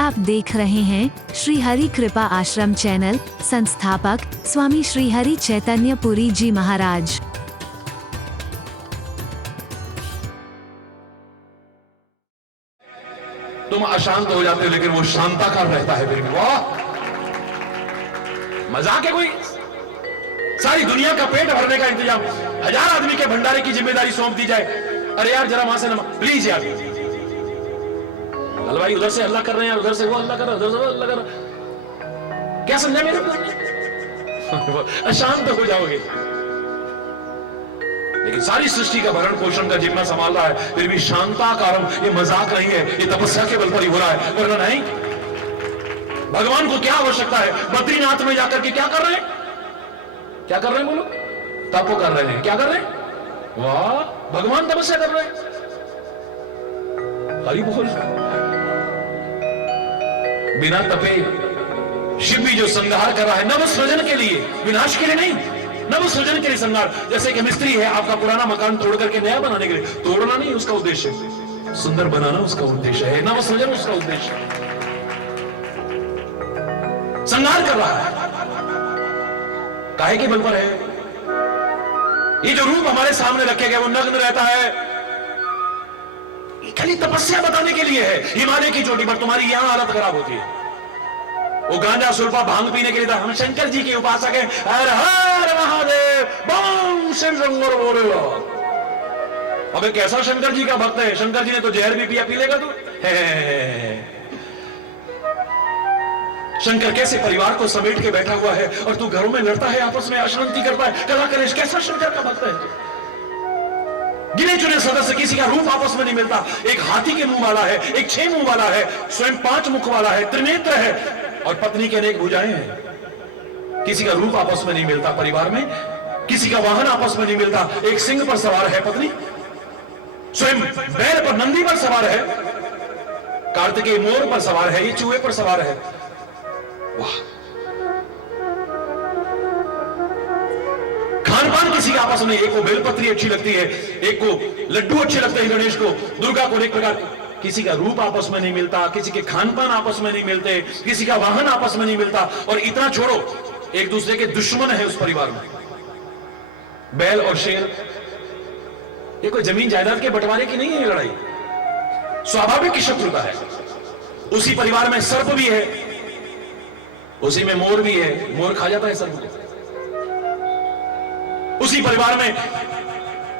आप देख रहे हैं श्री हरि कृपा आश्रम चैनल। संस्थापक स्वामी श्री हरि चैतन्य पुरी जी महाराज। तुम अशांत हो जाते हो लेकिन वो शांताकार रहता है फिर भी। वाह, मजाक है कोई? सारी दुनिया का पेट भरने का इंतजाम, 1000 आदमी के भंडारे की जिम्मेदारी सौंप दी जाए। अरे यार जरा वहां से प्लीज यार, हलवाई उधर से हल्ला कर रहे हैं, उधर से वो हल्ला कर रहा है, उधर से वो हल्ला कर रहा है। क्या समझा मेरे को? अशांत हो जाओगे। लेकिन सारी सृष्टि का भरण पोषण का जिम्मा संभाल रहा है फिर भी शांताकारम। ये मजाक नहीं है, ये तपस्या के बल पर ही हो रहा है, वरना नहीं। भगवान को क्या आवश्यकता है? बद्रीनाथ में जाकर के क्या कर रहे हैं? क्या कर रहे हैं बोलो? तप कर रहे हैं। क्या कर रहे हैं? वाह, भगवान तपस्या कर रहे हैं। हरि बोल। बिना तपे शिव भी जो संहार कर रहा है नव सृजन के लिए, विनाश के लिए नहीं, नव सृजन के लिए संहार। जैसे कि मिस्त्री है आपका पुराना मकान तोड़ करके नया बनाने के लिए, तोड़ना नहीं उसका उद्देश्य, सुंदर बनाना उसका उद्देश्य है, नव सृजन उसका उद्देश्य है। संहार कर रहा है, काहे के बल पर है? ये जो रूप हमारे सामने रखे गए वो नग्न रहता है, खाली तपस्या बताने के लिए है। हिमालय की चोटी पर तुम्हारी यहां हालत खराब होती है, वो गांजा सुल्फा भांग पीने के लिए था। हम शंकर जी के उपासक हैं, हर हर महादेव बम शिव शंकर बोले। अबे कैसा शंकर जी का भक्त है? शंकर जी ने तो जहर भी पिया, पी लेगा तू? शंकर कैसे परिवार को समेट के बैठा हुआ है और तू घरों में लड़ता है, आपस में अशांति करता है, कला कलेश। कैसा शंकर का भक्त है? गिने चुने सदस्य, किसी का रूप आपस में नहीं मिलता। एक हाथी के मुंह वाला है, एक 6 मुंह वाला है, स्वयं 5 मुख वाला है, त्रिनेत्र है और पत्नी के अनेक भुजाएं हैं। किसी का रूप आपस में नहीं मिलता परिवार में, किसी का वाहन आपस में नहीं मिलता। एक सिंह पर सवार है पत्नी, स्वयं बैल पर, नंदी पर सवार है, कार्तिकेय मोर पर सवार है, ये चूहे पर सवार है। वाह, खान पान किसी का आपस में, एक को बेलपत्री अच्छी लगती है, एक को लड्डू अच्छे लगते हैं, गणेश को, दुर्गा को एक प्रकार। किसी का रूप आपस में नहीं मिलता, किसी के खान पान आपस में नहीं मिलते, किसी का वाहन आपस में नहीं मिलता। और इतना छोड़ो, एक दूसरे के दुश्मन है उस परिवार में। बैल और शेर, ये कोई जमीन जायदाद के बंटवारे की नहीं है लड़ाई, स्वाभाविक की शत्रुता है। उसी परिवार में सर्प भी है, उसी में मोर भी है, मोर खा जाता है सर्प को। उसी परिवार में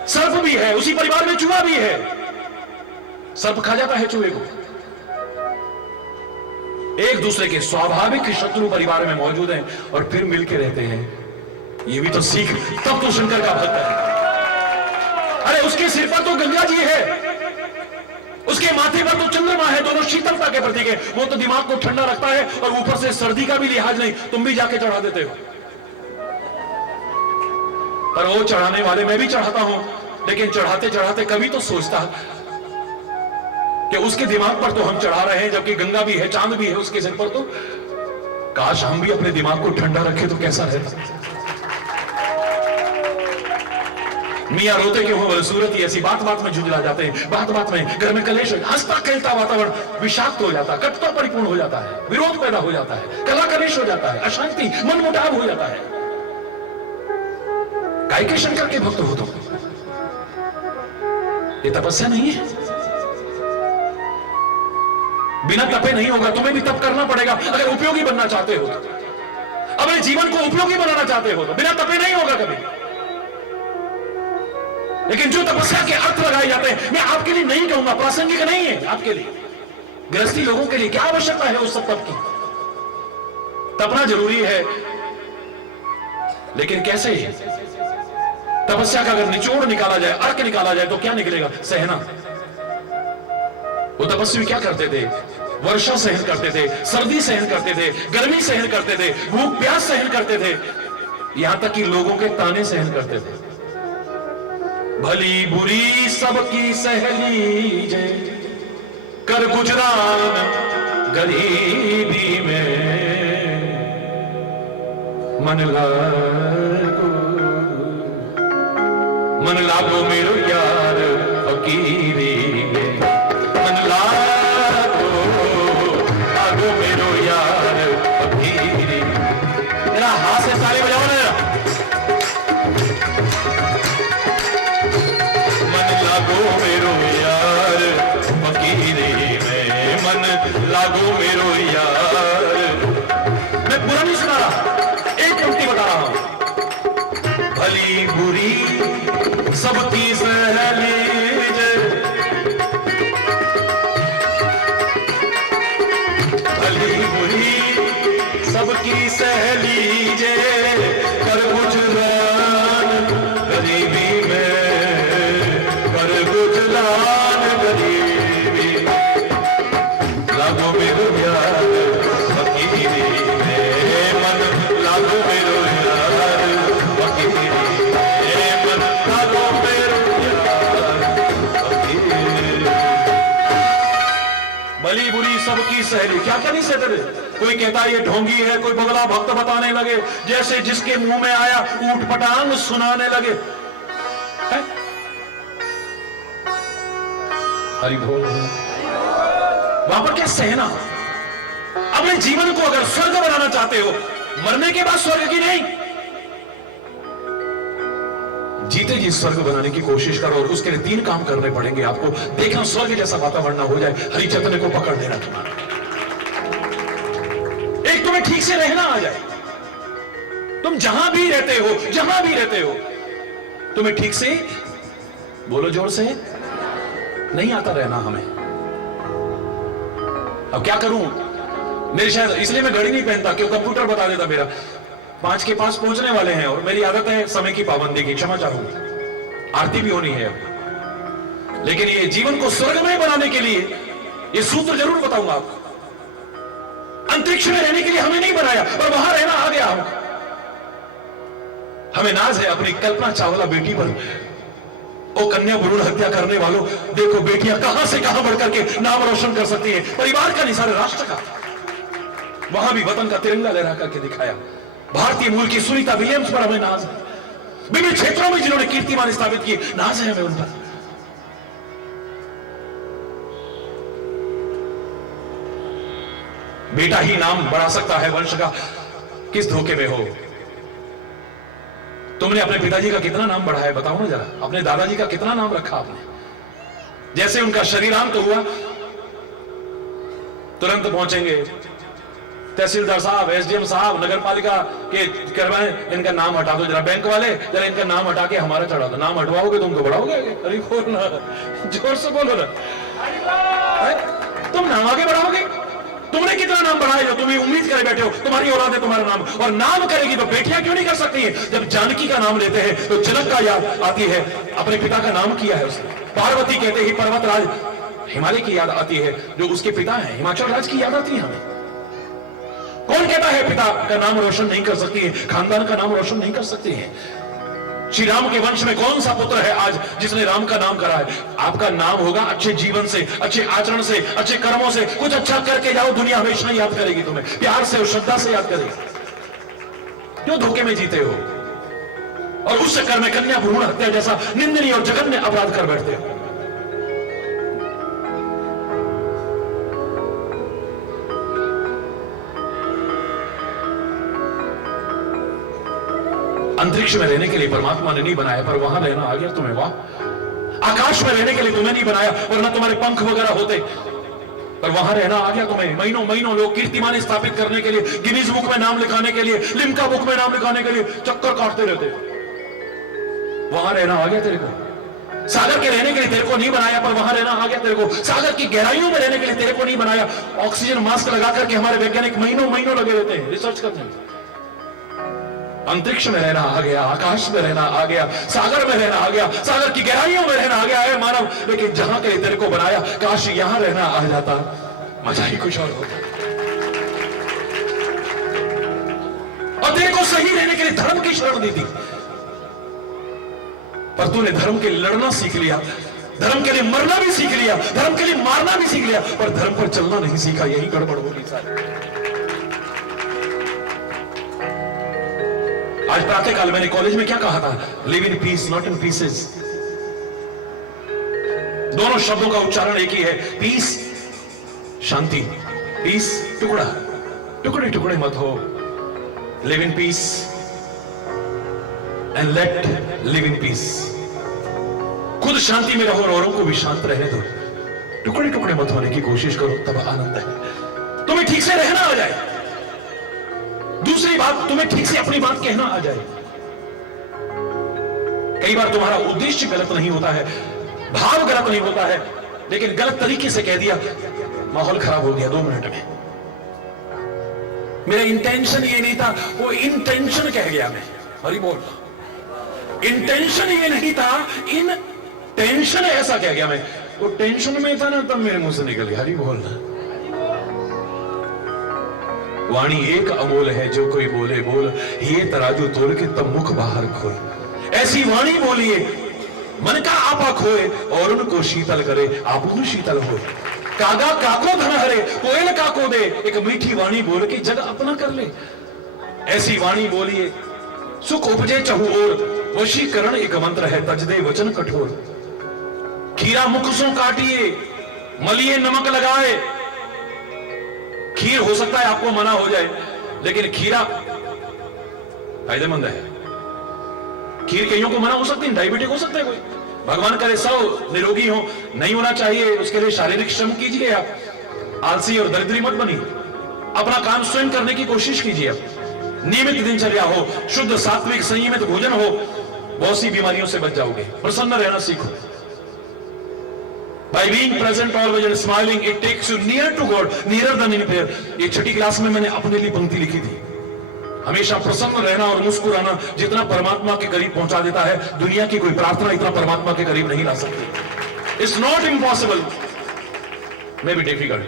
सर्प भी है, उसी परिवार में चूहा भी है, सर्प खा जाता है चूहे को। एक दूसरे के स्वाभाविक शत्रु परिवार में मौजूद हैं और फिर मिलके रहते हैं। ये भी तो सीख, तब तो शंकर का भक्त है। अरे उसके सिर पर तो गंगा जी है, उसके माथे पर तो चंद्रमा है, दोनों शीतलता के प्रतीक है। वो तो दिमाग को ठंडा रखता है और ऊपर से सर्दी का भी लिहाज नहीं। तुम भी जाके चढ़ा देते हो, पर वो चढ़ाने वाले, मैं भी चढ़ाता हूं, लेकिन चढ़ाते चढ़ाते कभी तो सोचता कि उसके दिमाग पर तो हम चढ़ा रहे हैं, जबकि गंगा भी है, चांद भी है उसके सिर पर। तो काश हम भी अपने दिमाग को ठंडा रखें तो कैसा रहता। मियां रोते क्यों हो? सूरत ही ऐसी, बात बात में झुंझला जाते हैं, बात बात में घर में कलेश, हंसता खेलता वातावरण विषाक्त हो जाता है, कटुता परिपूर्ण हो जाता है, विरोध पैदा हो जाता है, कला कलेश हो जाता है, अशांति, मनमुटाव हो जाता है। काय के शंकर के भक्त हो तुम? ये तपस्या नहीं है। बिना तपे नहीं होगा, तुम्हें भी तप करना पड़ेगा अगर उपयोगी बनना चाहते हो तो। अपने जीवन को उपयोगी बनाना चाहते हो तो बिना तपे नहीं होगा कभी। लेकिन जो तपस्या के अर्थ लगाए जाते हैं, मैं आपके लिए नहीं कहूंगा, प्रासंगिक नहीं है आपके लिए, गृहस्थी लोगों के लिए क्या आवश्यकता है उस सब तप की? तपना जरूरी है, लेकिन कैसे है? तपस्या का अगर निचोड़ निकाला जाए, अर्क निकाला जाए तो क्या निकलेगा? सहना। वो तपस्वी क्या करते थे? वर्षा सहन करते थे, सर्दी सहन करते थे, गर्मी सहन करते थे, भूख प्यास सहन करते थे, यहां तक कि लोगों के ताने सहन करते थे। भली बुरी सबकी सहली जे, कर गुजरान गरीबी में, मन लागो मेरो यार फकीरी में, मन लागो लागो मेरो यार। मैं पूरा नहीं सुना रहा, एक पंक्ति बता रहा हूं। भली बुरी सबकी सहेली जे, भली बुरी सबकी सहेली जे, कर गुजरान गरीबी में, कर गुजरान गरीबी, लागो मेरो यार फकीरी में मन, लागो मेरो यार फकीरी में मन, लागो मेरो यार फकीरी। भली बुरी सबकी सहेली, क्या क्या नहीं सहते थे। कोई कहता ये ढोंगी है, कोई बगला भक्त बताने लगे, जैसे जिसके मुंह में आया ऊट पटांग सुनाने लगे। हरि बोल। वहां पर क्या सहना। अपने जीवन को अगर स्वर्ग बनाना चाहते हो, मरने के बाद स्वर्ग की नहीं, जीते जी स्वर्ग बनाने की कोशिश करो। और उसके लिए 3 काम करने पड़ेंगे आपको। देखना स्वर्ग जैसा वातावरण हो जाए, हरि चैतन्य को पकड़ लेना तुम्हारा। एक, तुम्हें ठीक से रहना आ जाए। तुम जहां भी रहते हो, जहां भी रहते हो, तुम्हें ठीक से, बोलो जोर से, नहीं आता रहना हमें। अब क्या करूं, मेरी शायद इसलिए मैं घड़ी नहीं पहनता क्यों कंप्यूटर बता देता मेरा 5 के 5 पहुंचने वाले हैं। और मेरी आदत है समय की पाबंदी की, क्षमा चाहूंगा, आरती भी होनी है अब। लेकिन ये जीवन को स्वर्गमय बनाने के लिए ये सूत्र जरूर बताऊंगा आपको। अंतरिक्ष में रहने के लिए हमें नहीं बनाया, और वहां रहना आ गया हमको। हमें नाज है अपनी कल्पना चावला बेटी पर। ओ कन्या भ्रूण हत्या करने वालों, देखो बेटियां कहां से कहां बढ़कर के नाम रोशन कर सकती हैं, परिवार का नहीं, सारे राष्ट्र का। वहां भी वतन का तिरंगा लहरा करके दिखाया। भारतीय मूल की सुनीता विलियम्स पर हमें नाज है। विभिन्न क्षेत्रों में जिन्होंने कीर्तिमान स्थापित किए, नाज है हमें उन पर। बेटा ही नाम बढ़ा सकता है वंश का, किस धोखे में हो। तुमने अपने पिताजी का कितना नाम बढ़ाया बताओ ना जरा। अपने दादाजी का कितना नाम रखा आपने। जैसे उनका शरीरांत हुआ, तुरंत पहुंचेंगे तहसीलदार साहब, एसडीएम साहब, नगर पालिका के करवाएं, इनका नाम हटा दो जरा। बैंक वाले जरा इनका नाम हटा के हमारा चढ़ा दो। नाम हटवाओगे तुमको बढ़ाओगे। अरे बोलना, जोर से बोलो ना। तुम नाम आगे बढ़ाओगे। तुमने कितना नाम बढ़ाया जो तुम्हें उम्मीद करे बैठे हो तुम्हारी औलाद है तुम्हारा नाम, और नाम करेगी तो बेटियां क्यों नहीं कर सकती है। जब जानकी का नाम लेते हैं तो जनक का याद आती है, अपने पिता का नाम किया है उसने। पार्वती कहते ही पर्वतराज हिमालय की याद आती है, जो उसके पिता है हिमाचल राज की याद आती है हमें। कौन कहता है पिता का नाम रोशन नहीं कर सकती है, खानदान का नाम रोशन नहीं कर सकती है। श्री राम के वंश में कौन सा पुत्र है आज जिसने राम का नाम करा है। आपका नाम होगा अच्छे जीवन से, अच्छे आचरण से, अच्छे कर्मों से। कुछ अच्छा करके जाओ, दुनिया हमेशा याद करेगी तुम्हें, प्यार से और श्रद्धा से याद करेगी। क्यों धोखे में जीते हो और उस चक्कर में कन्या भ्रूण हत्या जैसा निंदनीय और जघन्य अपराध कर बैठते हो। अंतरिक्ष में रहने के लिए परमात्मा ने नहीं बनाया, पर वहां रहना आ गया तुम्हें। वाह। आकाश में रहने के लिए तुम्हें नहीं बनाया, वरना तुम्हारे पंख वगैरह होते, पर वहां रहना आ गया तुम्हें। महीनों महीनों लोग कीर्तिमान स्थापित करने के लिए, गिनीज बुक में नाम लिखाने के लिए, लिम्का बुक में नाम लिखाने के लिए चक्कर काटते रहते। वहां रहना आ गया तेरे को। सागर के रहने के लिए तेरे को नहीं बनाया, पर वहां रहना आ गया तेरे को। सागर की गहराइयों में रहने के लिए तेरे को नहीं बनाया। ऑक्सीजन मास्क लगा करके हमारे वैज्ञानिक महीनों महीनों लगे रहते हैं, रिसर्च करते हैं। अंतरिक्ष में रहना आ गया, आकाश में रहना आ गया, सागर में रहना आ गया, सागर की गहराइयों में रहना आ गया है मानव। लेकिन जहां के लिए तेरे को बनाया, काश यहां रहना आ जाता, मजा ही कुछ और होता। और तेरे को सही रहने के लिए धर्म की शरण दी थी, पर तूने धर्म के लिए लड़ना सीख लिया, धर्म के लिए मरना भी सीख लिया, धर्म के लिए मारना भी सीख लिया, पर धर्म पर चलना नहीं सीखा। यही गड़बड़ होगी सारी। आज प्रातःकाल मैंने कॉलेज में क्या कहा था, live in peace not in pieces. दोनों शब्दों का उच्चारण एक ही है, पीस शांति, पीस टुकड़ा, टुकड़े टुकड़े मत हो। Live in peace and let live in peace. खुद शांति में रहो और औरों को भी शांत रहने दो। टुकड़े टुकड़े मत होने की कोशिश करो, तब आनंद है। ठीक से रहना आ जाए। दूसरी बात, तुम्हें ठीक से अपनी बात कहना आ जाए। कई बार तुम्हारा उद्देश्य गलत नहीं होता है, भाव गलत नहीं होता है, लेकिन गलत तरीके से कह दिया, माहौल खराब हो गया 2 मिनट में। मेरा इंटेंशन ये नहीं था, वो इंटेंशन कह गया मैं। हरी बोल। इंटेंशन ये नहीं था, इन टेंशन ऐसा कह गया मैं। वो टेंशन में था ना, तब मेरे मुंह से निकल गया। हरी बोल। वाणी एक अमोल है, जो कोई बोले बोल, ये तराजू तोल के तब मुख बाहर खोल। ऐसी वाणी बोलिए मन का आपा खोए, और उनको शीतल करे आप उन शीतल हो। कागा काको धन हरे, कोयल काको दे, एक मीठी वाणी बोल के जग अपना कर ले। ऐसी वाणी बोलिए सुख उपजे चहु ओर, वशीकरण एक मंत्र है, तजदे वचन कठोर। खीरा मुख सो काटिए, मलिए नमक लगाए। खीर हो सकता है आपको मना हो जाए, लेकिन खीरा फायदेमंद है। खीर कईयों को मना हो सकती है, डायबिटिक हो सकता है कोई, भगवान करे सब निरोगी हो, नहीं होना चाहिए, उसके लिए शारीरिक श्रम कीजिए। आप आलसी और दरिद्री मत बनिए, अपना काम स्वयं करने की कोशिश कीजिए। आप नियमित दिनचर्या हो, शुद्ध सात्विक संयमित भोजन हो, बहुत सी बीमारियों से बच जाओगे। प्रसन्न रहना सीखो। By being present always and smiling, it takes you near to God, nearer than in prayer. ये 6ठी क्लास में मैंने अपने लिए पंक्ति लिखी थी। हमेशा प्रसन्न रहना और मुस्कुराना जितना परमात्मा के करीब पहुंचा देता है, दुनिया की कोई प्रार्थना इतना परमात्मा के करीब नहीं ला सकती। It's not impossible, may be difficult।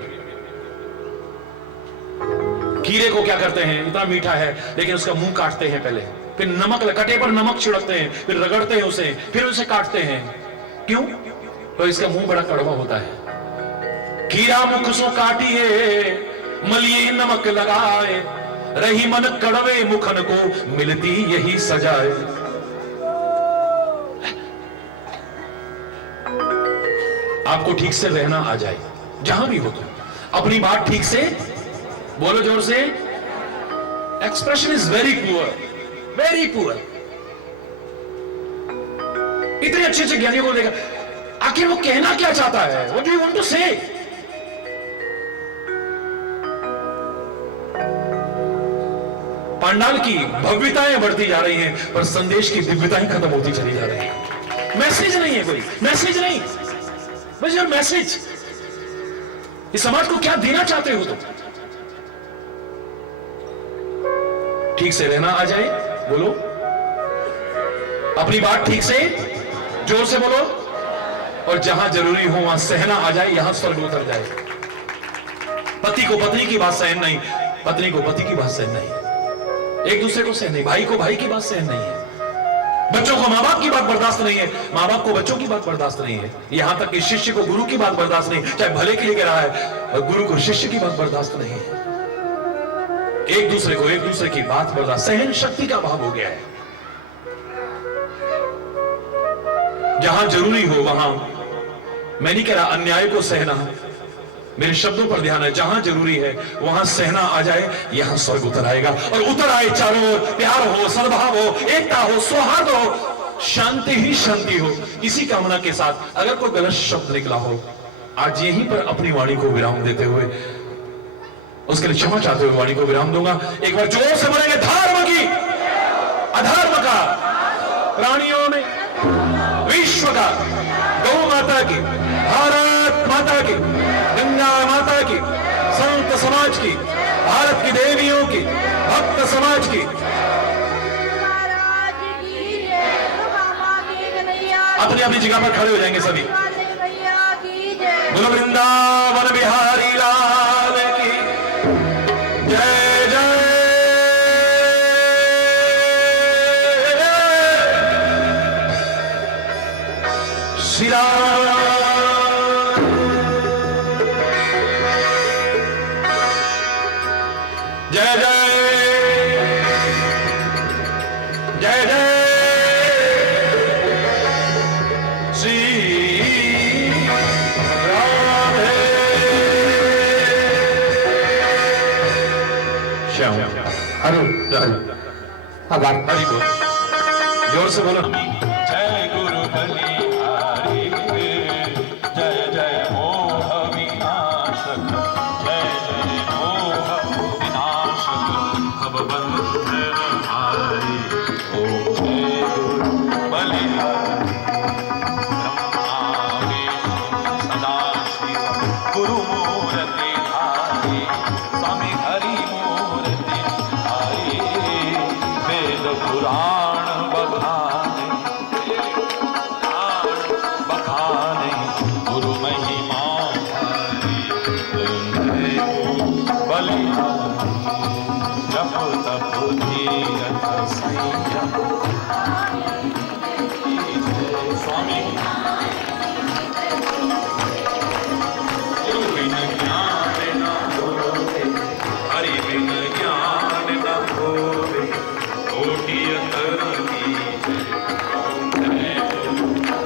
खीरे को क्या करते हैं, इतना मीठा है, लेकिन उसका मुंह काटते हैं पहले, फिर नमक, कटे पर नमक छिड़कते हैं, फिर रगड़ते हैं उसे, फिर उसे काटते हैं। क्यों? तो इसका मुंह बड़ा कड़वा होता है। खीरा मुख सो काटिए, मलिए नमक लगाए, रही मन कड़वे मुखन को मिलती यही सजाए। आपको ठीक से रहना आ जाए, जहां भी हो तो अपनी बात ठीक से बोलो, जोर से। Expression is very poor, very poor. इतने अच्छे अच्छे ज्ञानियों को देखा, आखिर वो कहना क्या चाहता है? What do you want to say? पंडाल की भव्यताएं बढ़ती जा रही हैं, पर संदेश की दिव्यताएं खत्म होती चली जा रही हैं। मैसेज नहीं है, कोई मैसेज नहीं। बस योर मैसेज, इस समाज को क्या देना चाहते हो तुम? ठीक से रहना आ जाए, बोलो अपनी बात ठीक से, जोर से बोलो, और जहां जरूरी हो वहां सहना आ जाए, यहां स्वर्ग उतर जाए। पति को पत्नी की बात सहन नहीं, पत्नी को पति की बात सहन नहीं, एक दूसरे को सहन नहीं, भाई को भाई की बात सहन नहीं है, बच्चों को मां बाप की बात बर्दाश्त नहीं है, मां बाप को बच्चों की बात बर्दाश्त नहीं है, यहां तक कि शिष्य को गुरु की बात बर्दाश्त नहीं, चाहे भले के लिए कह रहा है, और गुरु को शिष्य की बात बर्दाश्त नहीं है। एक दूसरे को एक दूसरे की बात बर्दाश्त, सहन शक्ति का अभाव हो गया है। जहां जरूरी हो वहां, मैं नहीं कह रहा अन्याय को सहना, मेरे शब्दों पर ध्यान है, जहां जरूरी है वहां सहना आ जाए, यहां स्वर्ग उतर आएगा। और उतर आए चारों ओर, प्यार हो, सद्भाव हो, एकता हो, सौहार्द हो, शांति ही शांति हो। इसी कामना के साथ अगर कोई गलत शब्द निकला हो, आज यहीं पर अपनी वाणी को विराम देते हुए, उसके लिए क्षमा चाहते हुए वाणी को विराम दूंगा। एक बार जोर से बोलेंगे, धर्म की अधर्म का, प्राणियों में विश्व का, गौ माता की, भारत माता की, गंगा माता की, संत समाज की, भारत की देवियों की, भक्त समाज की। अपनी अपनी जगह पर खड़े हो जाएंगे सभी। बोलो वृंदावन बिहारी लाल की जय जय। श्री राम जय जय जय जय श्री राधे श्याम। हरि हरि बोल, जोर से बोलो। जय गुरु बलिहारी, जय जय हो अविनाशक, जय जय हो बलिहारी जप तप तीरथ सैया स्वामी गुरु बिन ज्ञान न होवे हरि बिन ज्ञान न होवे कोटि अतरती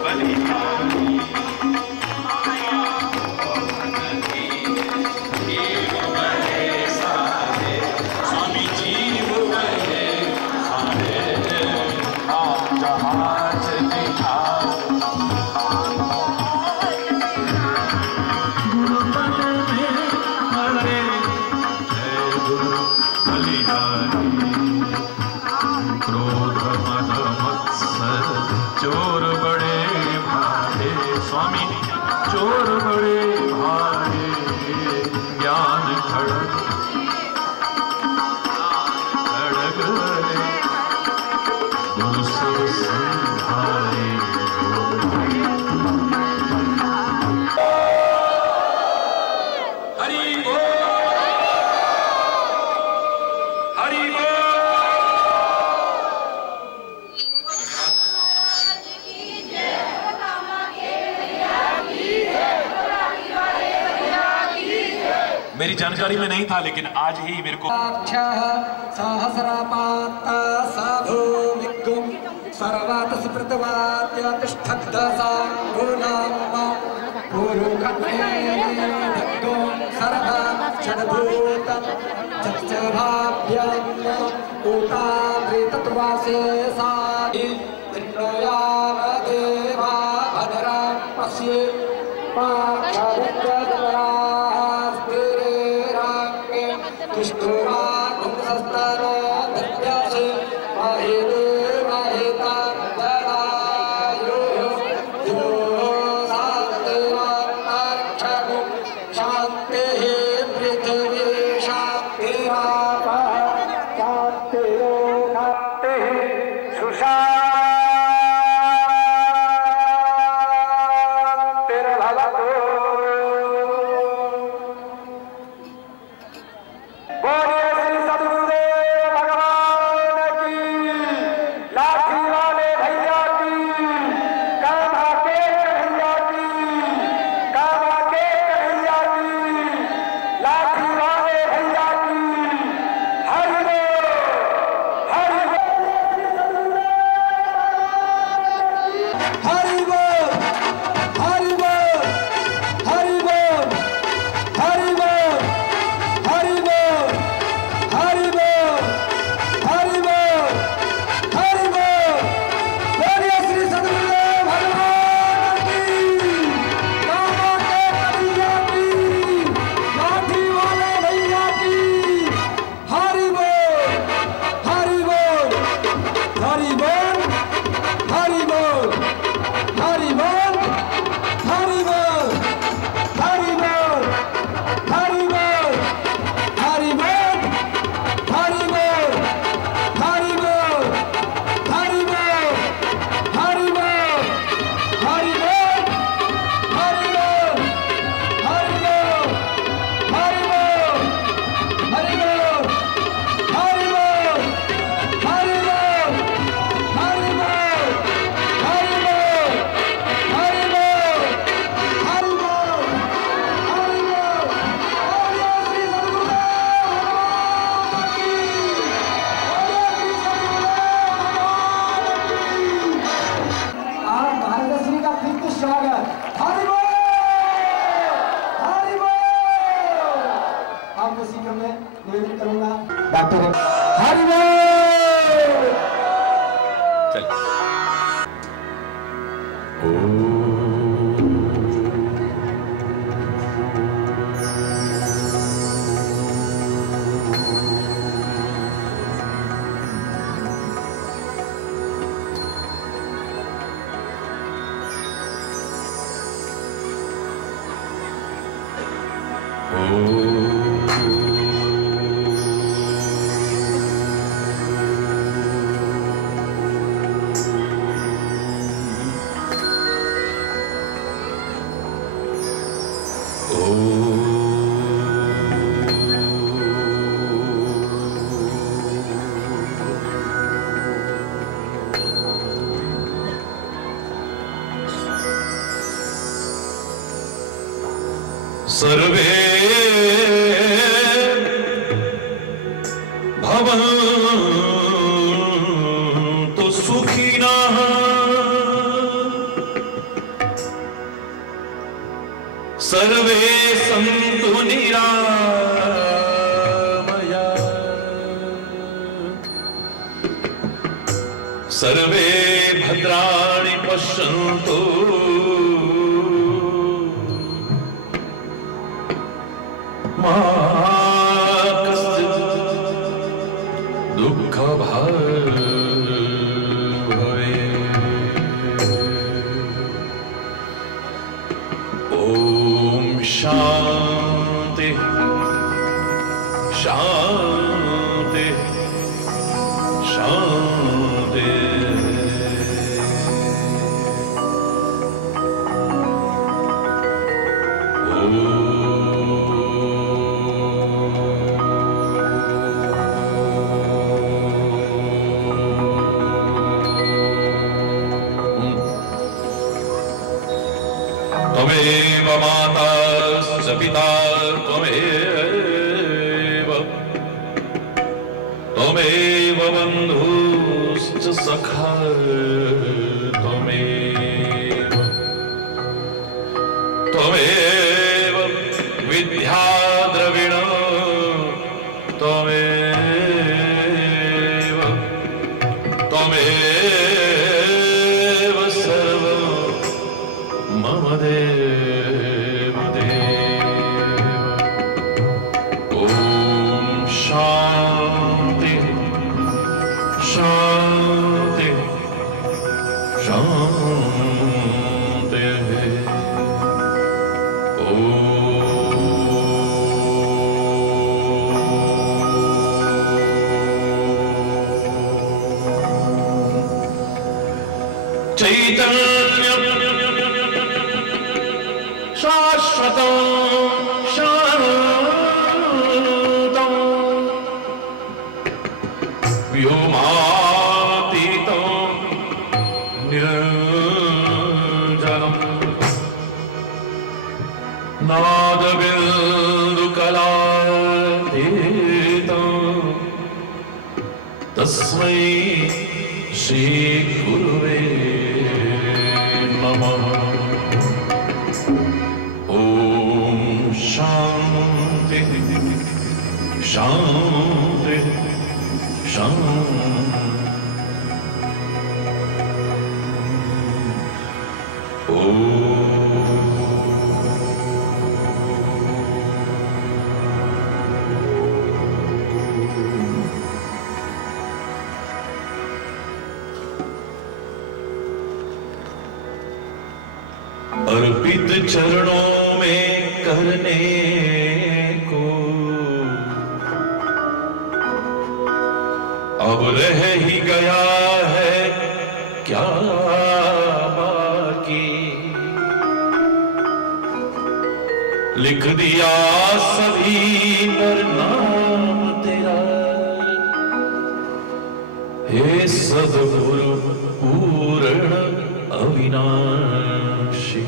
बलिहारी स्वामी जीव बहे सारे आप जहाज दिखाओ गुरु बन में हरे जय गुरु बलिहारी क्रोध मद मत्सर चोर बड़े भारे स्वामी चोर बड़े भारे ज्ञान खड़ग खड़ग रे गुरु सब संहारे हरि बोल हरि बोल मेरी जानकारी में नहीं था लेकिन आज ही मेरे को सहस्रपात साधु विगुम सर्वात स्मृतवाद्यतिष्ठद्दसा गुणाम पुरुकन्येगुम सर्वा षड्भूतं चक्षभाभ्यं ऊतामृतत्वासे साधि विष्णुयाम देवा भद्रां पश्ये सर्वे भवन्तु सुखिनः सर्वे सन्तु निरामया सर्वे भद्राणि पश्यन्तु मा कश्चित् दुःखभाग् भवेत्। ॐ शान्ति शान्ति शान्ति। त्वमेव माता च पिता त्वमेव त्वमेव बन्धुश्च सखा त्वमेव त्वमेव विद्या द्रविण त्वमेव त्वमेव सर्वं मम देव देव। ॐ शान्ति शान्ति शान्ति। चैतन्यं शाश्वतं शान्तं व्योमातीतं निरञ्जनं नादबिन्दुकलातीतं तस्मै श्रीगुरुवे नमः। ॐ शान्ति शान्ति शान्ति। अर्पित चरणों में करने को अब रह ही गया है क्या बाकी। लिख दिया सभी पर नाम तेरा हे सद्गुरु पूर्ण अविनाशी।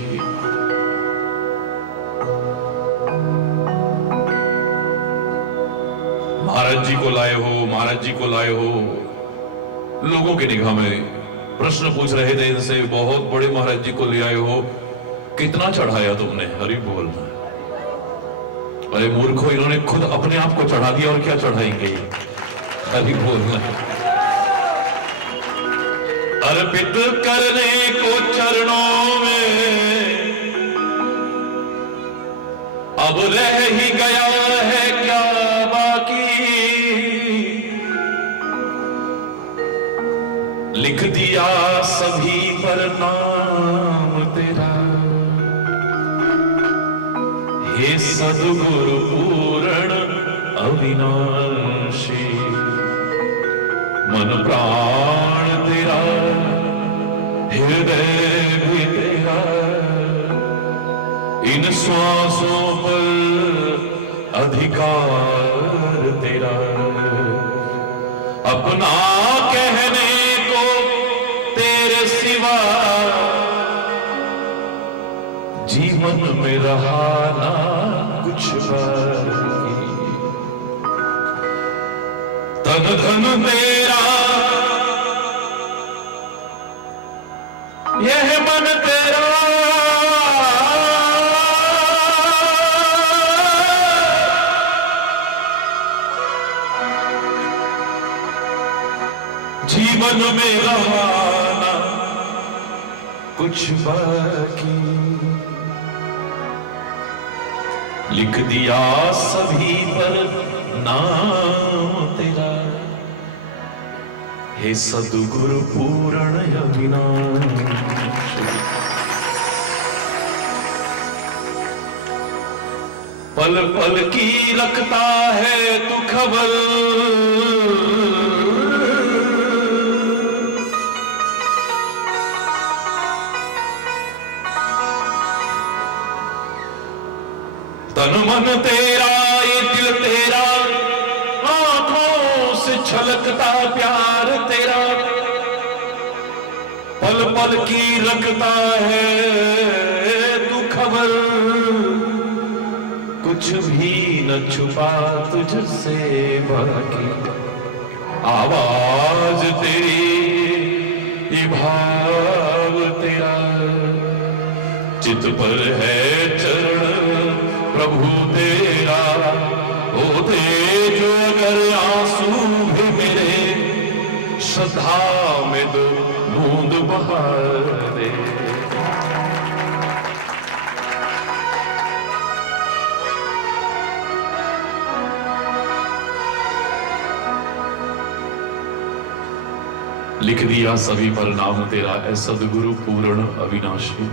महाराज जी को लाए हो, महाराज जी को लाए हो। लोगों की निगाह में प्रश्न पूछ रहे थे इनसे, बहुत बड़े महाराज जी को ले आए हो, कितना चढ़ाया तुमने? हरि बोल। अरे मूर्खो, इन्होंने खुद अपने आप को चढ़ा दिया और क्या चढ़ाएंगे? हरि बोलना। अर्पित करने को चरणों में अब रह ही गया है क्या बाकी। लिख दिया सभी पर नाम तेरा हे सद्गुरु पूर्ण अविनाशी। मन प्राण तेरा हृदय भी तेरा, इन श्वासों पर अधिकार तेरा। अपना कहने को तेरे सिवा जीवन में रहा ना बार की। तन धन तेरा यह मन तेरा, जीवन में रवाना कुछ बाकी। लिख दिया सभी पर नाम तेरा, हे सद्गुरु पूर्ण अविनाश। पल पल की रखता है तू खबर, तन मन तेरा ये दिल तेरा, आंखों से छलकता प्यार तेरा। पल पल की रखता है तू खबर, कुछ भी न छुपा तुझसे बाकी। आवाज तेरी ये भाव तेरा, चित पर है चरण प्रभु तेरा। ओ तेज अगर आंसू भी मेरे, श्रद्धा में दो बूंद बहा दे। लिख दिया सभी पर नाम तेरा, ऐ सद्गुरु पूर्ण अविनाशी।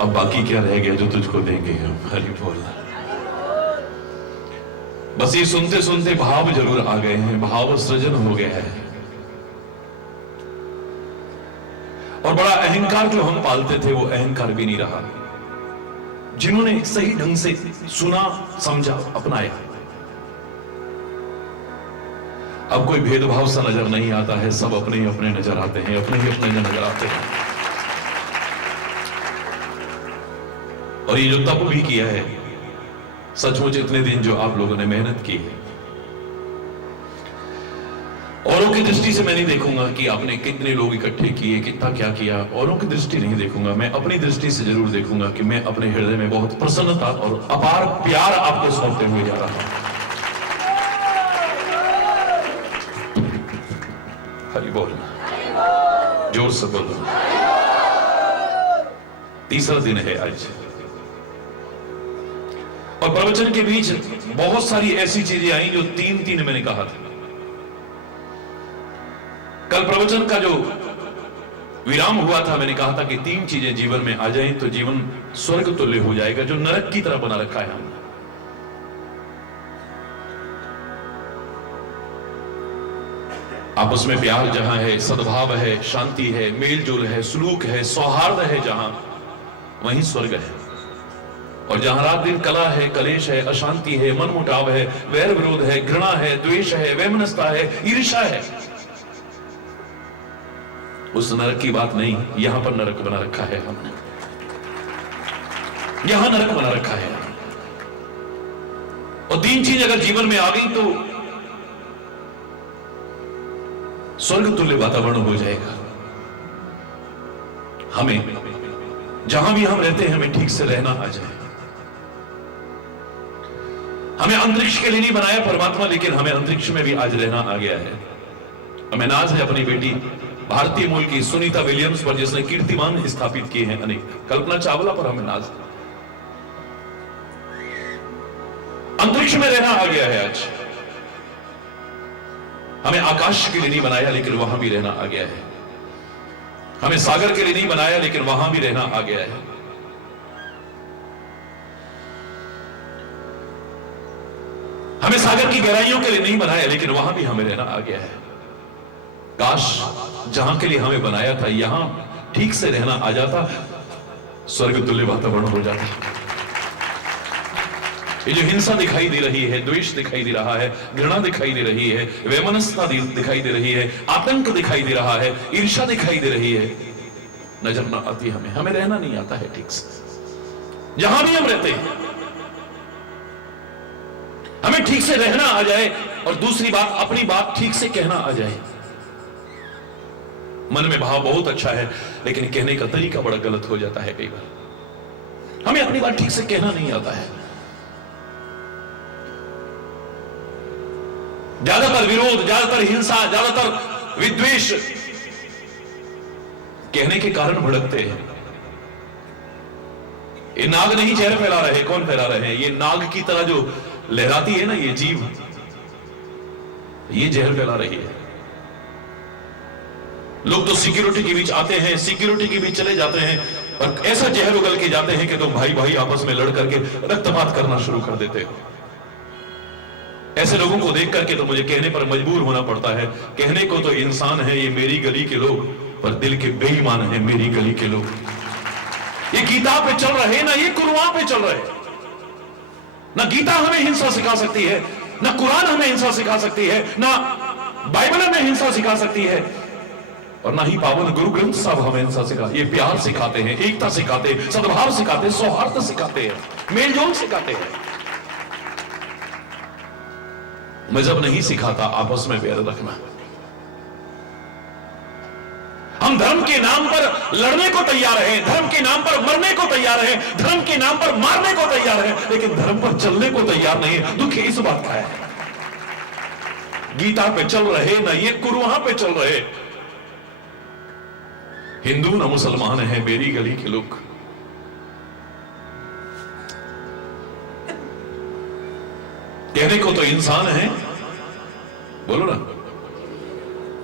अब बाकी क्या रह गया जो तुझको देंगे हम, हरि बोल। बस ये सुनते सुनते भाव जरूर आ गए हैं, भाव सृजन हो गया है। और बड़ा अहंकार जो हम पालते थे वो अहंकार भी नहीं रहा। जिन्होंने सही ढंग से सुना, समझा, अपनाया, अब कोई भेदभाव सा नजर नहीं आता है। सब अपने ही अपने नजर आते हैं, अपने ही अपने नजर आते हैं। और ये जो तप भी किया है, सचमुच इतने दिन जो आप लोगों ने मेहनत की है, औरों की दृष्टि से मैं नहीं देखूंगा कि आपने कितने लोग इकट्ठे किए, कितना क्या किया। औरों की दृष्टि नहीं देखूंगा, मैं अपनी दृष्टि से जरूर देखूंगा कि मैं अपने हृदय में बहुत प्रसन्नता और अपार प्यार आपको सौंपते हुए जा रहा हूं। हरि बोल, जोर से बोलो। तीसरा दिन है आज, और प्रवचन के बीच बहुत सारी ऐसी चीजें आई जो तीन मैंने कहा था। कल प्रवचन का जो विराम हुआ था, मैंने कहा था कि 3 चीजें जीवन में आ जाएं तो जीवन स्वर्ग तुल्य हो जाएगा, जो नरक की तरह बना रखा है हमने। आपस में प्यार जहां है, सद्भाव है, शांति है, मेल जोल है, सलूक है, सौहार्द है, जहां वहीं स्वर्ग है। और जहां रात दिन कला है, कलेश है, अशांति है, मनमुटाव है, वैर विरोध है, घृणा है, द्वेष है, वैमनस्यता है, ईर्ष्या है, उस नरक की बात नहीं। यहां पर नरक बना रखा है हमने, यहां नरक बना रखा है। और 3 चीज अगर जीवन में आ गई तो स्वर्ग तुल्य वातावरण हो जाएगा। हमें जहां भी हम रहते हैं, हमें ठीक से रहना आ जाए। हमें अंतरिक्ष के लिए नहीं बनाया परमात्मा, लेकिन हमें अंतरिक्ष में भी आज रहना आ गया है। हमें नाज है अपनी बेटी भारतीय मूल की सुनीता विलियम्स पर, जिसने कीर्तिमान स्थापित किए हैं अनेक। कल्पना चावला पर हमें नाज। अंतरिक्ष में रहना आ गया है आज। हमें आकाश के लिए नहीं बनाया, लेकिन वहां भी रहना आ गया है। हमें सागर के लिए नहीं बनाया, लेकिन वहां भी रहना आ गया है। हमें सागर की गहराइयों के लिए नहीं बनाया, लेकिन वहां भी हमें रहना आ गया है। काश जहां के लिए हमें बनाया था, यहां ठीक से रहना आ जाता, स्वर्ग तुल्य वातावरण हो जाता। ये जो हिंसा दिखाई दे रही है, द्वेष दिखाई दे रहा है, घृणा दिखाई दे रही है, वैमनस्यता दिखाई दे रही है, आतंक दिखाई दे रहा है, ईर्ष्या दिखाई दे रही है, नजर ना आती हमें। हमें रहना नहीं आता है ठीक से। जहां भी हम रहते हैं, हमें ठीक से रहना आ जाए, और दूसरी बात, अपनी बात ठीक से कहना आ जाए। मन में भाव बहुत अच्छा है, लेकिन कहने का तरीका बड़ा गलत हो जाता है। कई बार हमें अपनी बात ठीक से कहना नहीं आता है। ज्यादातर विरोध, ज्यादातर हिंसा, ज्यादातर विद्वेष कहने के कारण भड़कते हैं। ये नाग नहीं जहर फैला रहे, कौन फैला रहे हैं? ये नाग की तरह जो लहराती है ना ये जीव, ये जहर फैला रही है। लोग तो सिक्योरिटी के बीच आते हैं, सिक्योरिटी के बीच चले जाते हैं, और ऐसा जहर उगल के जाते हैं कि तुम भाई भाई आपस में लड़ करके रक्तपात करना शुरू कर देते हो। ऐसे लोगों को देख करके तो मुझे कहने पर मजबूर होना पड़ता है, कहने को तो इंसान है ये मेरी गली के लोग, पर दिल के बेईमान है मेरी गली के लोग। ये गीता पे चल रहे ना ये कुरान पे चल रहे। ना गीता हमें हिंसा सिखा सकती है, ना कुरान हमें हिंसा सिखा सकती है, ना बाइबल हमें हिंसा सिखा सकती है, और ना ही पावन गुरु ग्रंथ साहब हमें हिंसा सिखा। ये प्यार सिखाते हैं, एकता सिखाते हैं, सद्भाव सिखाते हैं, सौहार्द सिखाते हैं, मेलजोल सिखाते हैं। मजहब नहीं सिखाता आपस में प्यार रखना। हम धर्म के नाम पर लड़ने को तैयार हैं, धर्म के नाम पर मरने को तैयार हैं, धर्म के नाम पर मारने को तैयार हैं, लेकिन धर्म पर चलने को तैयार नहीं है। दुख इस बात का है। गीता पे चल रहे ना ये कुरान पे चल रहे। हिंदू ना मुसलमान है मेरी गली के लोग। कहने को तो इंसान है, बोलो ना,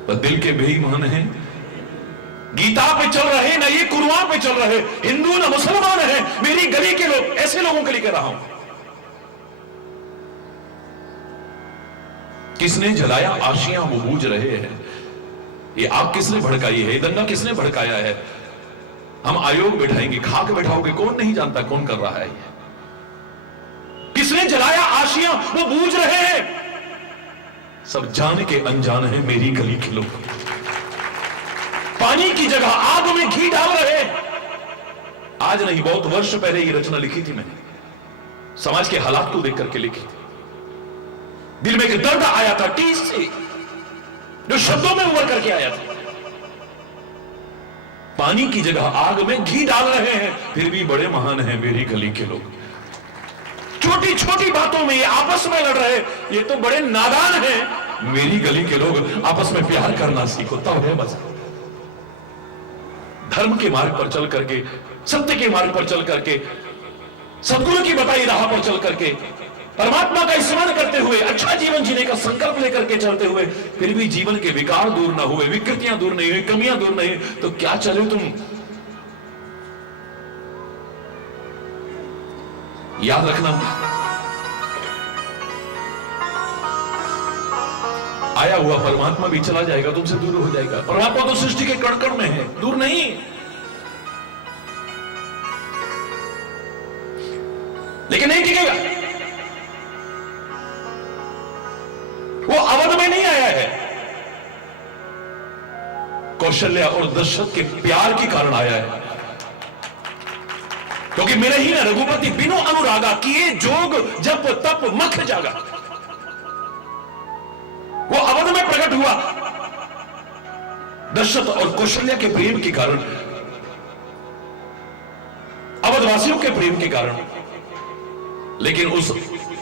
पर दिल के बेईमान है। गीता पे चल रहे ना ये कुरान पे चल रहे। हिंदू ना मुसलमान है मेरी गली के लोग। ऐसे लोगों के लिए कह रहा हूं। किसने जलाया आशियां वो बूझ रहे हैं। ये आग किसने भड़काई है, ये दंगा किसने भड़काया है। हम आयोग बैठाएंगे, खाक बैठाओगे, कौन नहीं जानता कौन कर रहा है। किसने जलाया आशियां वो बूझ रहे हैं। सब जान के अनजान है मेरी गली के लोग। पानी की जगह आग में घी डाल रहे। आज नहीं, बहुत वर्ष पहले ये रचना लिखी थी मैंने, समाज के हालात को देख करके लिखी थी। दिल में एक दर्द आया था टीस से, जो शब्दों में उभर करके आया था। पानी की जगह आग में घी डाल रहे हैं, फिर भी बड़े महान हैं मेरी गली के लोग। छोटी छोटी बातों में ये आपस में लड़ रहे, ये तो बड़े नादान हैं मेरी गली के लोग। आपस में प्यार करना सीखो, तब है मजा। धर्म के मार्ग पर चल करके, सत्य के मार्ग पर चल करके, सद्गुरु की बताई राह पर चल करके, परमात्मा का स्मरण करते हुए, अच्छा जीवन जीने का संकल्प लेकर के चलते हुए, फिर भी जीवन के विकार दूर ना हुए, विकृतियां दूर नहीं हुई, कमियां दूर नहीं, तो क्या चले तुम। याद रखना, आया हुआ परमात्मा भी चला जाएगा, तुमसे दूर हो जाएगा। परमात्मा तो सृष्टि के कण कण में है, दूर नहीं। लेकिन नहीं टिकेगा। वो अवध में नहीं आया है, कौशल्या और दशरथ के प्यार के कारण आया है। क्योंकि मेरे ही न रघुपति बिनु अनुरागा किए जोग जप तप मख जागा। वो अवध में प्रकट हुआ दशरथ और कौशल्या के प्रेम के कारण, अवधवासियों के प्रेम के कारण। लेकिन उस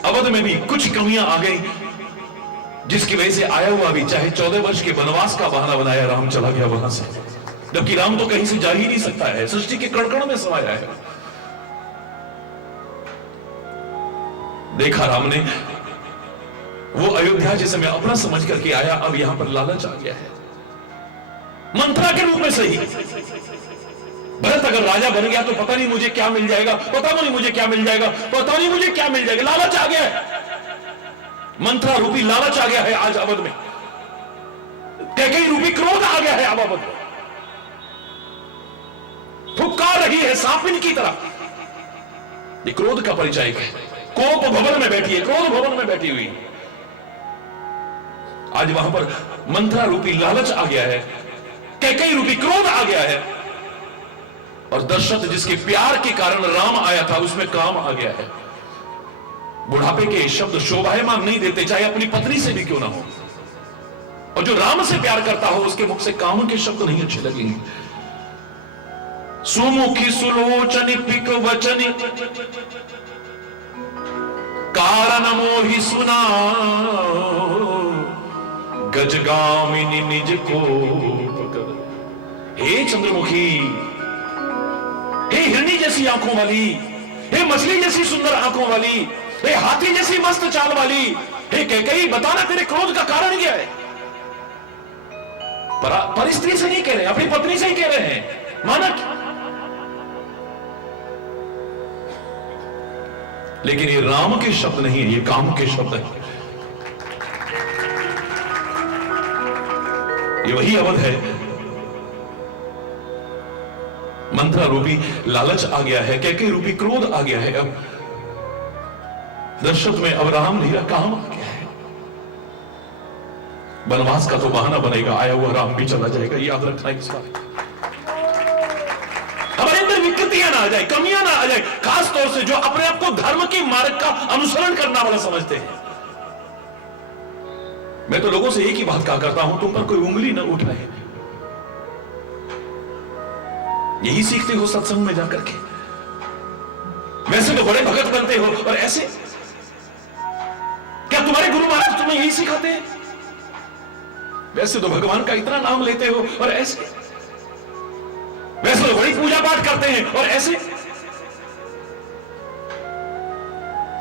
अवध में भी कुछ कमियां आ गई, जिसकी वजह से आया हुआ भी, चाहे 14 वर्ष के वनवास का बहाना बनाया, राम चला गया वहां से। जबकि राम तो कहीं से जा ही नहीं सकता है, सृष्टि के कण-कण में समाया है। देखा राम ने वो अयोध्या जिसे मैं अपना समझ करके आया, अब यहां पर लालच आ गया है, मंत्रा के रूप में सही। भरत अगर राजा बन गया तो पता नहीं मुझे क्या मिल जाएगा, पता नहीं मुझे क्या मिल जाएगा, पता नहीं मुझे क्या मिल जाएगा। लालच आ गया है, मंत्रा रूपी लालच आ गया है आज अवध में। कैकेयी रूपी क्रोध आ गया है अब अवध में। फुफकार रही है सांपिन की तरह। ये क्रोध का परिचय है। कोप भवन में बैठी है, क्रोध भवन में बैठी हुई। आज वहां पर मंत्रा रूपी लालच आ गया है, कैकेयी रूपी क्रोध आ गया है, और दशरथ जिसके प्यार के कारण राम आया था, उसमें काम आ गया है। बुढ़ापे के शब्द शोभायमान नहीं देते, चाहे अपनी पत्नी से भी क्यों ना हो। और जो राम से प्यार करता हो उसके मुख से काम के शब्द नहीं अच्छे लगेंगे। सुमुखी सुलोचनी पिक वचनी कारण मोहि सुना, गजगामिनी निज को। हे चंद्रमुखी, हे हिरणी जैसी आंखों वाली, हे मछली जैसी सुंदर आंखों वाली, हे हाथी जैसी मस्त चाल वाली, हे कैकेयी बताना तेरे क्रोध का कारण क्या है। पर स्त्री से नहीं कह रहे, अपनी पत्नी से ही कह रहे हैं। माना लेकिन ये राम के शब्द नहीं है, ये काम के शब्द है। ये वही अवध है, मंत्रा रूपी लालच आ गया है, कैकेयी रूपी क्रोध आ गया है। अब दशरथ में अब राम नहीं रहा, काम आ गया है। वनवास का तो बहाना बनेगा, आया हुआ राम भी चला जाएगा, याद रखना इस बात। हमारे अंदर विकृतियां ना आ जाए, कमियां ना आ जाए, खास तौर से जो अपने आप को धर्म के मार्ग का अनुसरण करना वाला समझते हैं। मैं तो लोगों से एक ही बात कहा करता हूं, तुम पर कोई उंगली ना उठाए। यही सीखते हो सत्संग में जाकर के। वैसे तो बड़े भगत बनते हो, और ऐसे क्या तुम्हारे गुरु महाराज तुम्हें यही सिखाते हैं? वैसे तो भगवान का इतना नाम लेते हो, और ऐसे वैसे तो बड़ी पूजा पाठ करते हैं, और ऐसे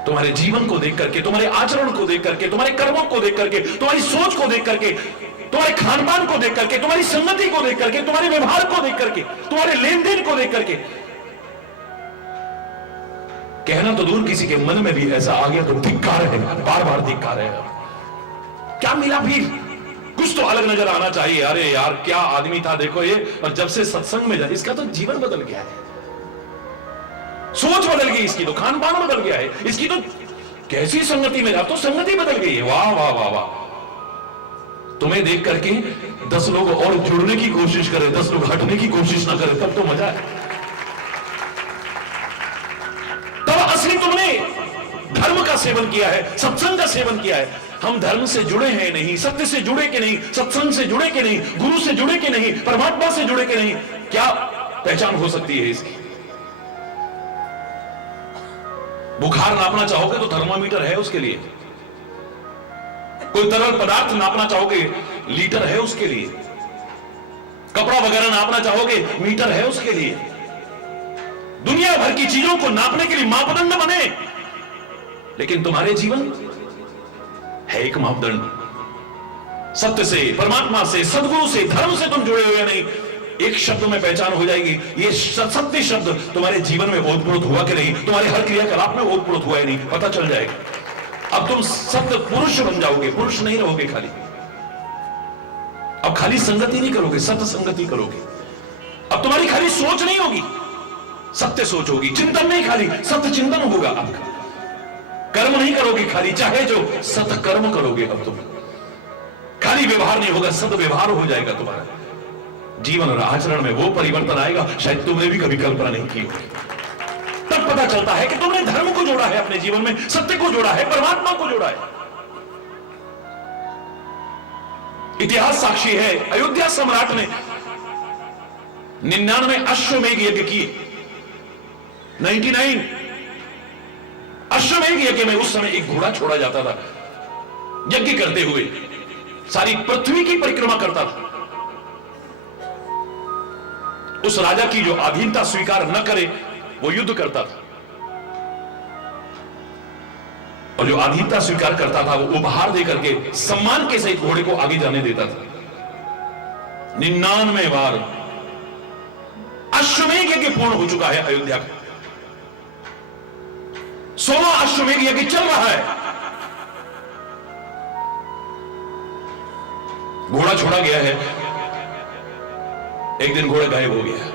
तुम्हारे जीवन को देख करके, तुम्हारे आचरण को देख करके, तुम्हारे कर्मों को देख करके, तुम्हारी सोच को देख करके, तुम्हारे खान पान को देख करके, तुम्हारी संगति को देख करके, तुम्हारे व्यवहार को देख करके, तुम्हारे लेन देन को देख करके, कहना तो दूर, किसी के मन में भी ऐसा आ गया तो धिक्कार है, बार बार धिक्कार है। क्या मिला फिर? कुछ तो अलग नजर आना चाहिए। अरे यार क्या आदमी था देखो ये, और जब से सत्संग में जाए इसका तो जीवन बदल गया है, सोच बदल गई इसकी, तो खान पान बदल गया है इसकी, तो कैसी संगति में रहा तो संगति बदल गई है। वाह वाह वाह वाह। तुम्हें देख करके 10 लोग और जुड़ने की कोशिश करें, 10 लोग हटने की कोशिश ना करें, तब तो मजा है। तब असली तुमने धर्म का सेवन किया है, सत्संग का सेवन किया है। हम धर्म से जुड़े हैं नहीं, सत्य से जुड़े के नहीं, सत्संग से जुड़े के नहीं, गुरु से जुड़े के नहीं, परमात्मा से जुड़े के नहीं, क्या पहचान हो सकती है इसकी? बुखार नापना चाहोगे तो थर्मामीटर है उसके लिए, कोई तरल पदार्थ नापना चाहोगे लीटर है उसके लिए, कपड़ा वगैरह नापना चाहोगे मीटर है उसके लिए। दुनिया भर की चीजों को नापने के लिए मापदंड बने, लेकिन तुम्हारे जीवन है एक मापदंड, सत्य से, परमात्मा से, सदगुरु से, धर्म से तुम जुड़े हुए नहीं। एक शब्द में पहचान हो जाएगी, ये सत्य शब्द तुम्हारे जीवन में ओतप्रोत हुआ कि नहीं, तुम्हारे हर क्रियाकलाप में ओतप्रोत हुआ ही नहीं, पता चल जाएगा। अब तुम सत्य पुरुष बन जाओगे, पुरुष नहीं रहोगे खाली। अब खाली संगति नहीं करोगे, सत्य संगति करोगे। अब तुम्हारी खाली सोच नहीं होगी, सत्य सोच होगी। चिंतन नहीं खाली, सत्य चिंतन होगा आपका। कर्म नहीं करोगे खाली, चाहे जो सत्य कर्म करोगे। अब तुम खाली व्यवहार नहीं होगा, सद व्यवहार हो जाएगा तुम्हारा। जीवन और आचरण में वो परिवर्तन आएगा शायद तुमने भी कभी कल्पना नहीं की होगी। तब पता चलता है कि तुमने धर्म को जोड़ा है अपने जीवन में, सत्य को जोड़ा है, परमात्मा को जोड़ा है। इतिहास साक्षी है, अयोध्या सम्राट ने 99 अश्वमेध यज्ञ किए। 99 अश्वमेध यज्ञ में उस समय एक घोड़ा छोड़ा जाता था, यज्ञ करते हुए सारी पृथ्वी की परिक्रमा करता था। उस राजा की जो अधीनता स्वीकार न करे वो युद्ध करता था, और जो अधीनता स्वीकार करता था वो उपहार देकर के सम्मान के सहित घोड़े को आगे जाने देता था। 99 बार अश्वमेध यज्ञ पूर्ण हो चुका है अयोध्या का। 16वां अश्वमेध यज्ञ चल रहा है। घोड़ा छोड़ा गया है, एक दिन घोड़ा गायब हो गया।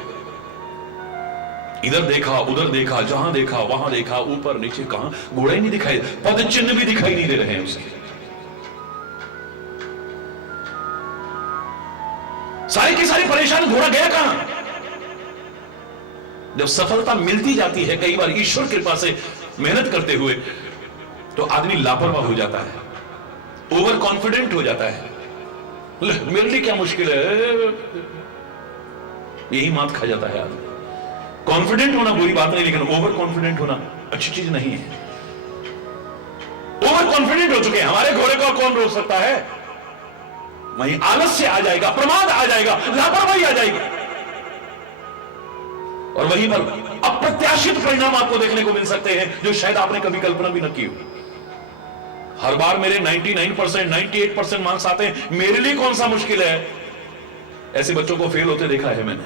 इधर देखा उधर देखा, जहां देखा वहां देखा, ऊपर नीचे, कहां घोड़ा ही नहीं दिखाई, पद चिन्ह भी दिखाई नहीं दे रहे हैं उसके। सारी की सारी परेशान, घोड़ा गया कहां? जब सफलता मिलती जाती है कई बार ईश्वर कृपा से मेहनत करते हुए, तो आदमी लापरवाह हो जाता है, ओवर कॉन्फिडेंट हो जाता है। मेरे लिए क्या मुश्किल है, यही मात खा जाता है आदमी। कॉन्फिडेंट होना बुरी बात नहीं, लेकिन ओवर कॉन्फिडेंट होना अच्छी चीज नहीं है। ओवर कॉन्फिडेंट हो चुके हैं, हमारे घोड़े को कौन रोक सकता है? वहीं आलस्य आ जाएगा, प्रमाद आ जाएगा, लापरवाही आ जाएगी, और वहीं पर अप्रत्याशित परिणाम आपको देखने को मिल सकते हैं जो शायद आपने कभी कल्पना भी न की हो। हर बार मेरे 99%, 98% मार्क्स आते हैं, मेरे लिए कौन सा मुश्किल है? ऐसे बच्चों को फेल होते देखा है मैंने,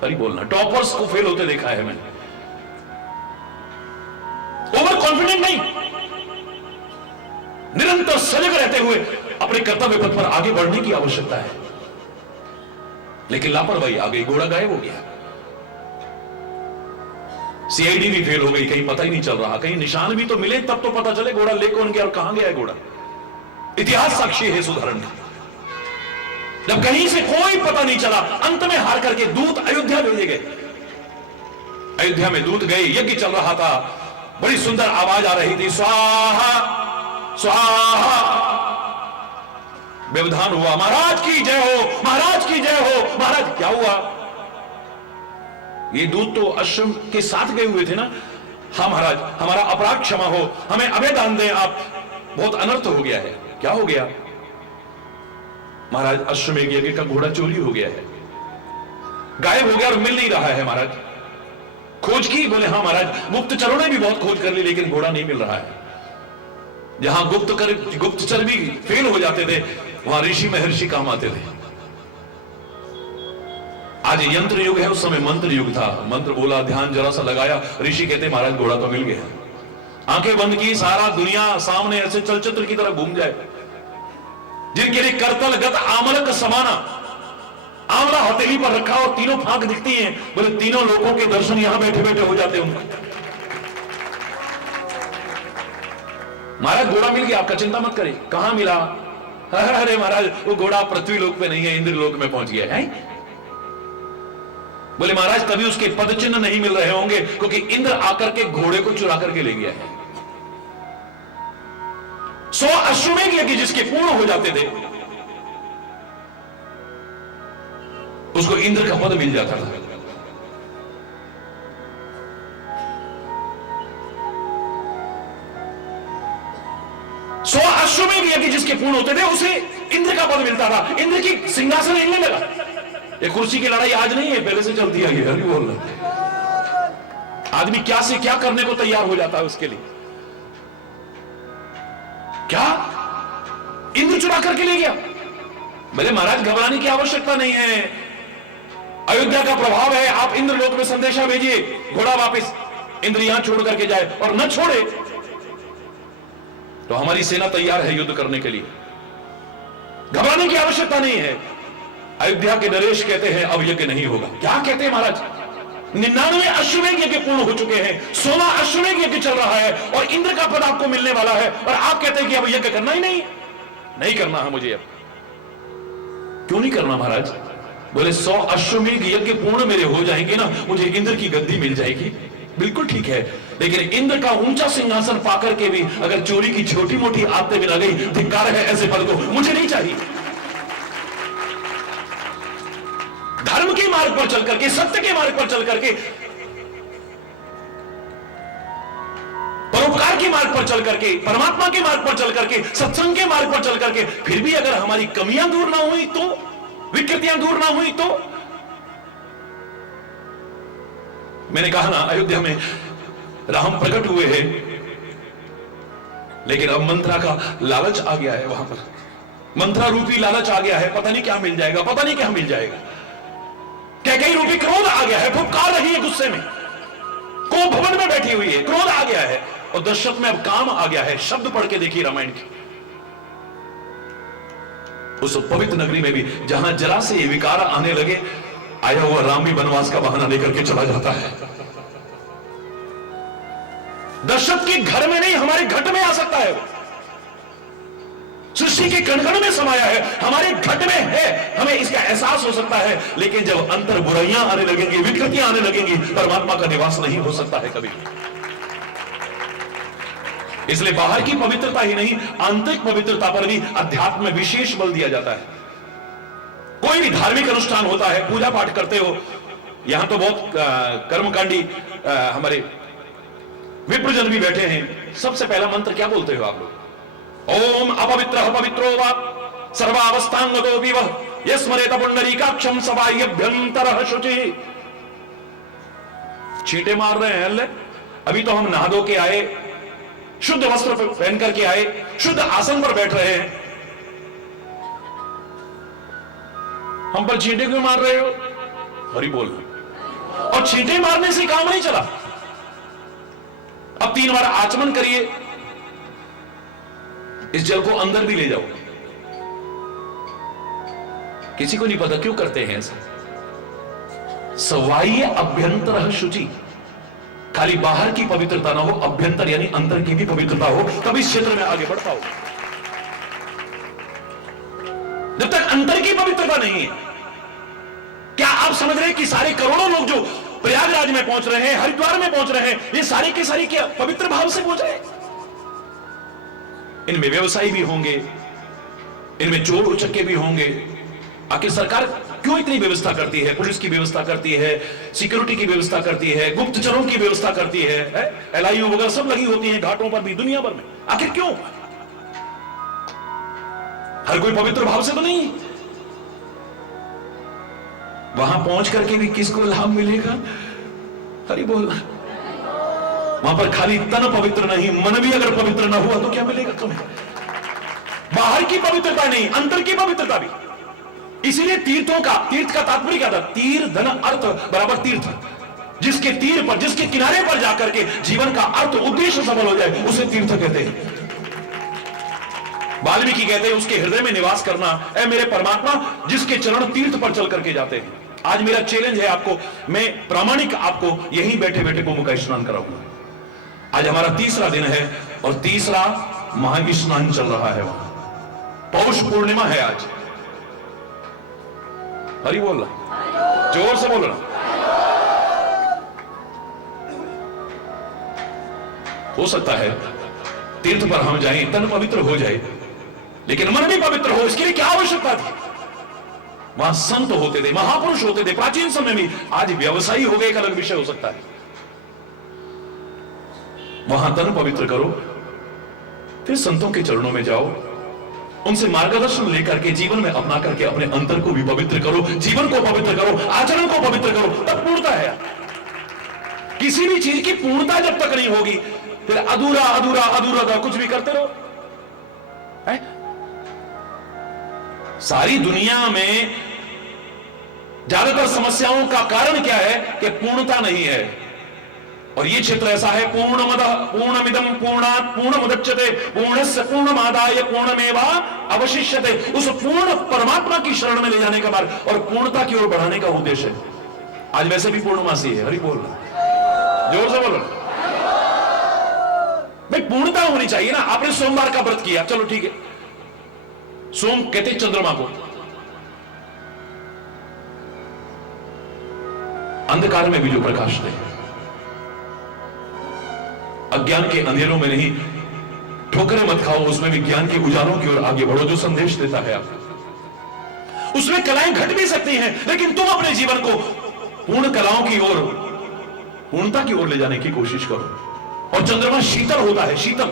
सही बोलना, टॉपर्स को फेल होते देखा है मैंने। ओवर कॉन्फिडेंट नहीं, निरंतर सजग रहते हुए अपने कर्तव्य पथ पर आगे बढ़ने की आवश्यकता है। लेकिन लापरवाही आ गई, घोड़ा गायब हो गया, सीआईडी भी फेल हो गई, कहीं पता ही नहीं चल रहा, कहीं निशान भी तो मिले तब तो पता चले घोड़ा ले कौन गया और कहां गया है घोड़ा। इतिहास साक्षी है इस उदाहरण का। जब कहीं से कोई पता नहीं चला, अंत में हार करके दूत अयोध्या भेजे गए। अयोध्या में दूत गए, यज्ञ चल रहा था, बड़ी सुंदर आवाज आ रही थी, स्वाहा स्वाहा। व्यवधान हुआ, महाराज की जय हो, महाराज की जय हो। महाराज क्या हुआ? ये दूत तो आश्रम के साथ गए हुए थे ना। हाँ महाराज, हमारा अपराध क्षमा हो, हमें अभय दान दें आप, बहुत अनर्थ हो गया है। क्या हो गया? महाराज अश्वमेध यज्ञ का घोड़ा चोरी हो गया है, गायब हो गया और मिल नहीं रहा है। महाराज खोज की? बोले हाँ महाराज, गुप्तचरों ने भी बहुत खोज कर ली, लेकिन घोड़ा नहीं मिल रहा है। जहां गुप्तचर भी फेल हो जाते थे, वहां ऋषि महर्षि काम आते थे। आज यंत्र युग है, उस समय मंत्र युग था। मंत्र बोला, ध्यान जरा सा लगाया, ऋषि कहते महाराज घोड़ा तो मिल गया। आंखें बंद की, सारा दुनिया सामने ऐसे चलचित्र की तरह घूम जाए। जिनके लिए करतल गत आमल का समाना, आंवला हथेली पर रखा और तीनों फांक दिखती हैं, बोले तीनों लोगों के दर्शन यहां बैठे बैठे हो जाते हैं। महाराज घोड़ा मिल गया, आपका चिंता मत करिए। कहां मिला? अरे महाराज वो घोड़ा पृथ्वी लोक पे नहीं है, इंद्र लोक में पहुंच गया है। बोले महाराज तभी उसके पद चिन्ह नहीं मिल रहे होंगे, क्योंकि इंद्र आकर के घोड़े को चुरा करके ले गया है। 100 अश्वमेध यज्ञ जिसके पूर्ण हो जाते थे, उसको इंद्र का पद मिल जाता था। सौ अश्वमेध यज्ञ जिसके पूर्ण होते थे, उसे इंद्र का पद मिलता था। इंद्र की सिंहासन हिलने लगा। ये कुर्सी की लड़ाई आज नहीं है, पहले से चलती है। ये बोल रहा आदमी क्या से क्या करने को तैयार हो जाता है उसके लिए। क्या इंद्र चुरा करके ले गया? बोले महाराज घबराने की आवश्यकता नहीं है, अयोध्या का प्रभाव है, आप इंद्र लोक में संदेशा भेजिए, घोड़ा वापस इंद्र यहां छोड़ करके जाए, और न छोड़े तो हमारी सेना तैयार है युद्ध करने के लिए। घबराने की आवश्यकता नहीं है। अयोध्या के नरेश कहते हैं अब यज्ञ नहीं होगा। क्या कहते हैं महाराज? 99 अश्वमेध यज्ञ पूर्ण हो चुके हैं, 16 अश्वमेध यज्ञ चल रहा है, और इंद्र का पद आपको मिलने वाला है, और आप कहते हैं कि अब यज्ञ करना ही नहीं करना है मुझे। अब क्यों नहीं करना महाराज? बोले 100 अश्वमेध यज्ञ पूर्ण मेरे हो जाएंगे ना, मुझे इंद्र की गद्दी मिल जाएगी। बिल्कुल ठीक है, लेकिन इंद्र का ऊंचा सिंहासन पाकर के भी अगर चोरी की छोटी मोटी आदतें भी लग गई, धिक्कार है ऐसे पद को, मुझे नहीं चाहिए। धर्म के मार्ग पर चल करके, सत्य के मार्ग पर चल करके, परोपकार के मार्ग पर चल करके, परमात्मा के मार्ग पर चल करके, सत्संग के मार्ग पर चल करके, फिर भी अगर हमारी कमियां दूर ना हुई तो, विकृतियां दूर ना हुई तो। मैंने कहा ना, अयोध्या में राम प्रकट हुए हैं, लेकिन अब मंत्रा का लालच आ गया है। वहां पर मंत्रा रूपी लालच आ गया है, पता नहीं क्या मिल जाएगा, पता नहीं क्या मिल जाएगा। कैकेयी रूपी क्रोध आ गया है, फुफकार रही है गुस्से में, को भवन में बैठी हुई है, क्रोध आ गया है, और दशरथ में अब काम आ गया है। शब्द पढ़ के देखिए रामायण की, उस पवित्र नगरी में भी जहां जरा से ये विकार आने लगे, आया हुआ राम भी वनवास का बहाना लेकर के चला जाता है। दशरथ के घर में नहीं, हमारे घट में आ सकता है वो। सृष्टि के कण-कण में समाया है, हमारे घट में है, हमें इसका एहसास हो सकता है। लेकिन जब अंतर बुराइयां आने लगेंगी, विकृतियां आने लगेंगी, परमात्मा का निवास नहीं हो सकता है कभी। इसलिए बाहर की पवित्रता ही नहीं, आंतरिक पवित्रता पर भी अध्यात्म में विशेष बल दिया जाता है। कोई भी धार्मिक अनुष्ठान होता है, पूजा पाठ करते हो, यहां तो बहुत कर्मकांडी हमारे विप्रजन भी बैठे हैं। सबसे पहला मंत्र क्या बोलते हो आप लोग? ओम अपवित्रः पवित्रो वा सर्वावस्थांगतो विवः यस्मरेत पुंडरीकाक्षं सबाह्यभ्यंतरः शुचिः। छींटे मार रहे हैं अल्ले। अभी तो हम नहा धो के आए, शुद्ध वस्त्र पहन करके आए, शुद्ध आसन पर बैठ रहे हैं, हम पर छींटे क्यों मार रहे हो? हरि बोल। और छींटे मारने से काम नहीं चला। अब 3 बार आचमन करिए, इस जल को अंदर भी ले जाओ। किसी को नहीं पता क्यों करते हैं ऐसा। सवाई अभ्यंतर शुचि, खाली बाहर की पवित्रता ना हो, अभ्यंतर यानी अंतर की भी पवित्रता हो, तब इस क्षेत्र में आगे बढ़ पाओ। जब तक अंतर की पवित्रता नहीं है, क्या आप समझ रहे हैं कि सारे करोड़ों लोग जो प्रयागराज में पहुंच रहे हैं, हरिद्वार में पहुंच रहे हैं, ये सारे के सारे क्या पवित्र भाव से पहुंच रहे हैं? इनमें व्यवसायी भी होंगे, इनमें चोर उचक्के भी होंगे। आखिर सरकार क्यों इतनी व्यवस्था करती है? पुलिस की व्यवस्था करती है, सिक्योरिटी की व्यवस्था करती है, गुप्तचरों की व्यवस्था करती है, LIU वगैरह सब लगी होती है घाटों पर भी, दुनिया भर में। आखिर क्यों? हर कोई पवित्र भाव से तो नहीं। वहां पहुंच करके भी किसको लाभ मिलेगा? हरि बोल। वहां पर खाली तन पवित्र नहीं, मन भी अगर पवित्र ना हुआ तो क्या मिलेगा तुम्हें? बाहर की पवित्रता नहीं, अंतर की पवित्रता भी। इसीलिए तीर्थ का तात्पर्य क्या था? तीर धन अर्थ बराबर तीर्थ। जिसके तीर पर, जिसके किनारे पर जाकर के जीवन का अर्थ उद्देश्य सफल हो जाए, उसे तीर्थ कहते हैं। वाल्मीकि कहते हैं उसके हृदय में निवास करना। ऐ मेरे परमात्मा, जिसके चरण तीर्थ पर चल करके जाते हैं। आज मेरा चैलेंज है आपको, मैं प्रामाणिक आपको यहीं बैठे बैठे गोमुख का स्नान कराऊंगा। आज हमारा 3रा दिन है और 3रा महास्नान चल रहा है। वहां पौष पूर्णिमा है आज। हरि बोल रहा, जोर से बोल रहा। हो सकता है तीर्थ पर हम जाएं, तन पवित्र हो जाए, लेकिन मन भी पवित्र हो। इसके लिए क्या आवश्यकता थी? वहां संत होते थे, महापुरुष होते थे प्राचीन समय में। आज व्यवसायी हो गए, एक अलग विषय हो सकता है। वहां तन पवित्र करो, फिर संतों के चरणों में जाओ, उनसे मार्गदर्शन लेकर के जीवन में अपना करके अपने अंतर को भी पवित्र करो, जीवन को पवित्र करो, आचरण को पवित्र करो, तब पूर्णता है। किसी भी चीज की पूर्णता जब तक नहीं होगी, फिर अधूरा अधूरा अधूरा कुछ भी करते रहो। है? सारी दुनिया में ज्यादातर समस्याओं का कारण क्या है? कि पूर्णता नहीं है। और ये क्षेत्र ऐसा है, पूर्णमिदं पूर्णात् पूर्णमुदच्यते पूर्णस्य पूर्णमादाय पूर्णमेवा अवशिष्यते। उस पूर्ण परमात्मा की शरण में ले जाने का मार्ग और पूर्णता की ओर बढ़ाने का उद्देश्य है। आज वैसे भी पूर्णमासी है। हरि बोल, जोर से बोलो भाई। पूर्णता होनी चाहिए ना। आपने सोमवार का व्रत किया, चलो ठीक है, सोम कहते चंद्रमा को। अंधकार में भी जो प्रकाश दे, अज्ञान के अंधेरों में नहीं, ठोकरें मत खाओ, उसमें भी ज्ञान के उजालों की ओर आगे बढ़ो, जो संदेश देता है आपको। उसमें कलाएं घट भी सकती हैं, लेकिन तुम अपने जीवन को पूर्ण कलाओं की ओर, पूर्णता की ओर ले जाने की कोशिश करो। और चंद्रमा शीतल होता है, शीतल।